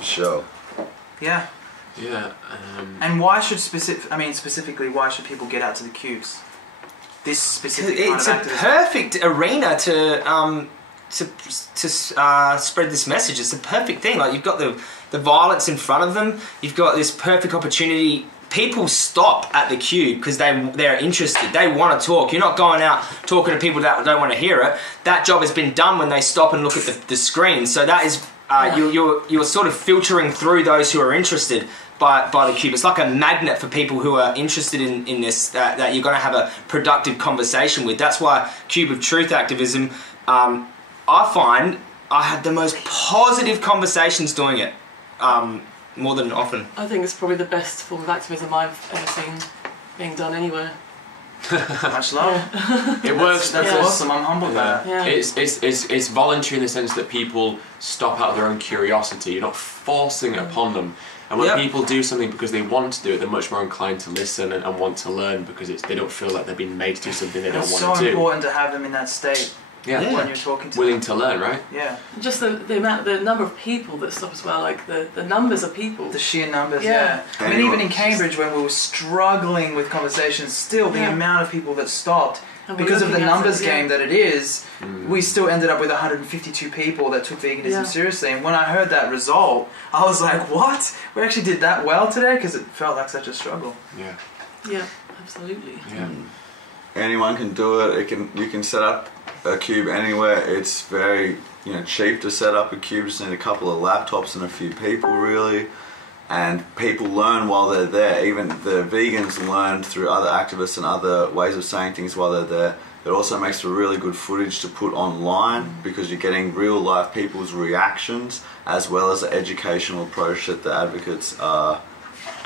Sure. Yeah. Yeah. And why should specifically, why should people get out to the cubes? This specific kind it's of a activism. perfect arena to spread this message. It's the perfect thing. Like, you've got the violence in front of them. You've got this perfect opportunity people stop at the cube because they're interested. They want to talk. You're not going out talking to people that don't want to hear it. That job has been done when they stop and look at the screen. So that is you're sort of filtering through those who are interested by the cube. It's like a magnet for people who are interested in this that you're going to have a productive conversation with. That's why Cube of Truth activism. I find I had the most positive conversations doing it. More than often. I think it's probably the best form of activism I've ever seen being done anywhere. Much love. It works. That's awesome. I'm humbled by that. Yeah. It's voluntary in the sense that people stop out of their own curiosity. You're not forcing it upon them. And when people do something because they want to do it, they're much more inclined to listen and want to learn because they don't feel like they're being made to do something they don't want to do. It's so important to have them in that state. Yeah. When you're talking to willing them. to learn, right? Yeah. Just the number of people that stop as well, like the numbers of people. The sheer numbers, yeah. I mean, even in Cambridge when we were struggling with conversations, still the amount of people that stopped, because of the numbers game that it is, we still ended up with 152 people that took veganism seriously. And when I heard that result, I was like, what? We actually did that well today? Because it felt like such a struggle. Yeah. Yeah, absolutely. Yeah. Anyone can do it. You can set up a cube anywhere. It's very cheap to set up a cube. Just need a couple of laptops and a few people really, and people learn while they're there. Even the vegans learn through other activists and other ways of saying things while they're there. It also makes for really good footage to put online because you're getting real life people's reactions as well as the educational approach that the advocates are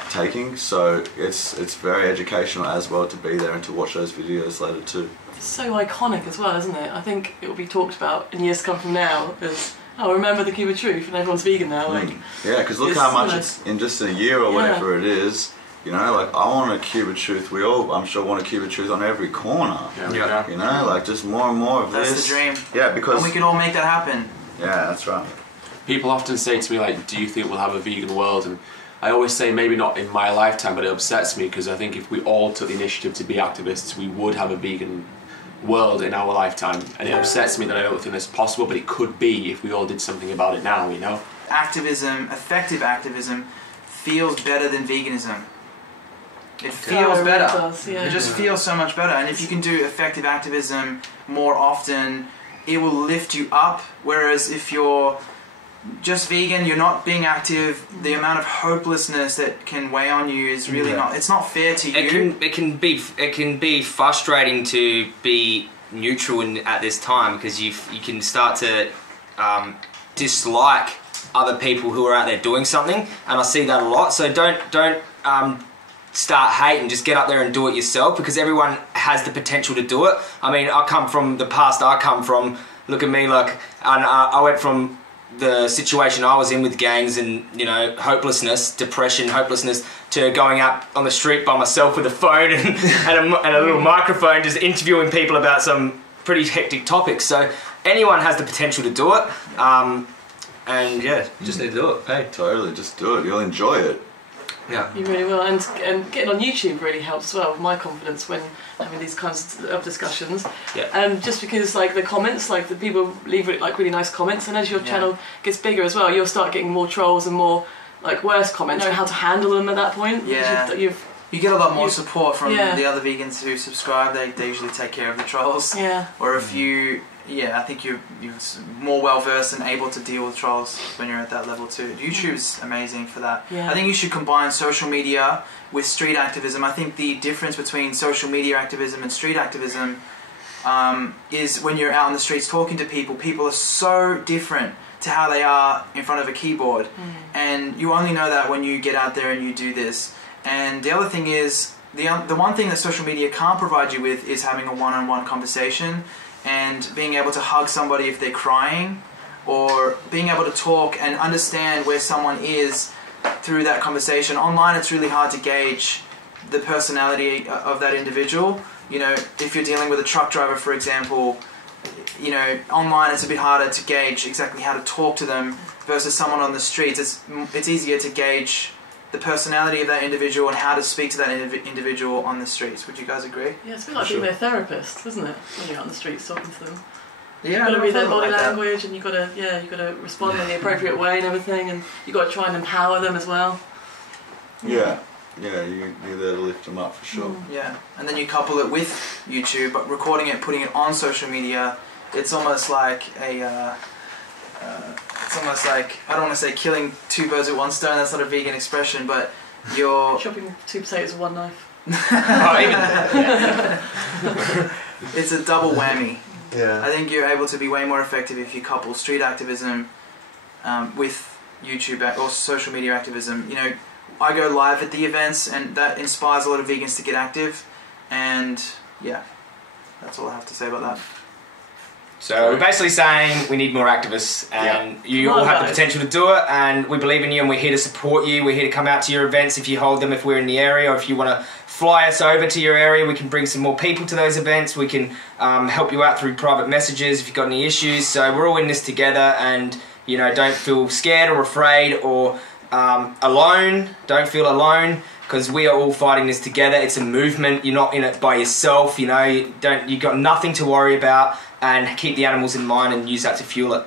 taking. So it's very educational as well to be there and to watch those videos later too. It's so iconic as well, isn't it? I think it will be talked about in years to come from now as, remember the Cube of Truth and everyone's vegan now. Yeah, because look how much it's in just a year or whatever it is. I want a Cube of Truth. We all, I'm sure, want a Cube of Truth on every corner. Yeah. Just more and more of this. That's the dream. Yeah, because... And we can all make that happen. Yeah, that's right. People often say to me, do you think we'll have a vegan world? And I always say maybe not in my lifetime, but it upsets me because I think if we all took the initiative to be activists, we would have a vegan world in our lifetime. And it upsets me that I don't think that's possible, but it could be if we all did something about it now, Activism, effective activism, feels better than veganism. It feels better. It does, yeah. It just feels so much better. And if you can do effective activism more often, it will lift you up. Whereas if you're just vegan, you're not being active, the amount of hopelessness that can weigh on you is really it's not fair to you. It can be frustrating to be neutral at this time because you can start to dislike other people who are out there doing something, and I see that a lot. So don't start hating, just get up there and do it yourself because everyone has the potential to do it. I mean, I come from the past I come from. Look at me, I went from the situation I was in with gangs and hopelessness, depression, hopelessness, to going out on the street by myself with a phone and a little microphone, just interviewing people about some pretty hectic topics. So anyone has the potential to do it, and just need to do it. Hey, totally, just do it. You'll enjoy it. Yeah, you really will, and getting on YouTube really helps as well with my confidence when having these kinds of discussions. Yeah. Just because the comments, the people leave really nice comments, and as your channel gets bigger as well, you'll start getting more trolls and more worse comments. You know how to handle them at that point. Yeah. You get a lot more support from the other vegans who subscribe. They usually take care of the trolls. Yeah. Or if you. Yeah, I think you're more well versed and able to deal with trolls when you're at that level too. YouTube's amazing for that. Yeah. I think you should combine social media with street activism. I think the difference between social media activism and street activism is when you're out on the streets talking to people. People are so different to how they are in front of a keyboard, and you only know that when you get out there and you do this. And the other thing is the one thing that social media can't provide you with is having a one-on-one conversation. And being able to hug somebody if they're crying, or being able to talk and understand where someone is through that conversation. Online, it's really hard to gauge the personality of that individual. If you're dealing with a truck driver, for example, online it's a bit harder to gauge exactly how to talk to them versus someone on the streets. It's easier to gauge the personality of that individual and how to speak to that individual on the streets. Would you guys agree? Yeah, it's a bit like being their therapist, isn't it? When you're out on the streets talking to them. Yeah, you've got to read their body language, and you've got to respond in the appropriate way and everything, and you've got to try and empower them as well. Yeah, yeah, you're there to lift them up for sure. Yeah, and then you couple it with YouTube, but recording it, putting it on social media, it's almost like it's almost like, I don't want to say killing two birds with one stone, that's not a vegan expression, but you're... Chopping 2 potatoes with 1 knife. It's a double whammy. Yeah. I think you're able to be way more effective if you couple street activism with YouTube or social media activism. You know, I go live at the events, and that inspires a lot of vegans to get active, and yeah, that's all I have to say about that. So we're basically saying we need more activists, and you all have the potential to do it, and we believe in you, and we're here to support you. We're here to come out to your events if you hold them, if we're in the area, or if you want to fly us over to your area, we can bring some more people to those events. We can help you out through private messages if you've got any issues. So we're all in this together, and you know, don't feel scared or afraid or alone. Don't feel alone, because we are all fighting this together. It's a movement. You're not in it by yourself. You know, you've got nothing to worry about, and keep the animals in mind and use that to fuel it.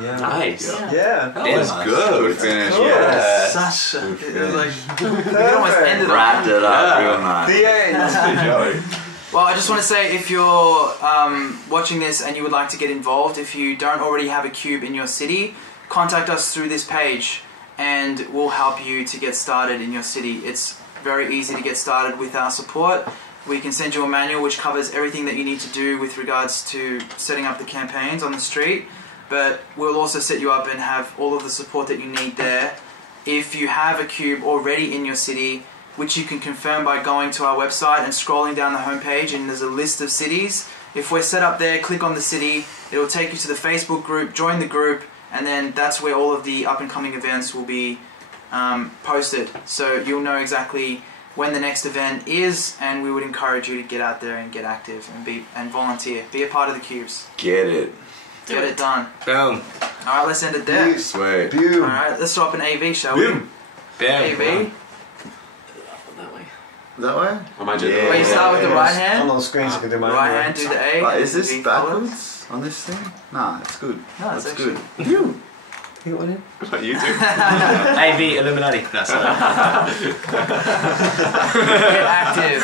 Yeah. Nice. Yeah. That was good finish. Cool. Yeah. Such a... It was like... We almost ended up. Wrapped it up real nice. The end. Well, I just want to say, if you're watching this and you would like to get involved, if you don't already have a cube in your city, contact us through this page and we'll help you to get started in your city. It's very easy to get started with our support. We can send you a manual which covers everything that you need to do with regards to setting up the campaigns on the street, but we'll also set you up and have all of the support that you need there. If you have a cube already in your city, which you can confirm by going to our website and scrolling down the homepage, and there's a list of cities. If we're set up there, click on the city, it'll take you to the Facebook group, join the group, and then that's where all of the up and coming events will be posted. So you'll know exactly when the next event is, and we would encourage you to get out there and get active and volunteer. Be a part of the cubes. Get it. Get it done. Boom. Alright, let's end it there. Sweet. Alright, let's drop an AV, shall we? Boom. AV. That way. That way? I might do it. Well, you start with the right On hand. all screens, you can do my Right hand, do the A. But is and this the V follows. backwards on this thing? Nah, it's good. No, it's That's actually good. You got one in? What about you do? AV Illuminati. That's get active.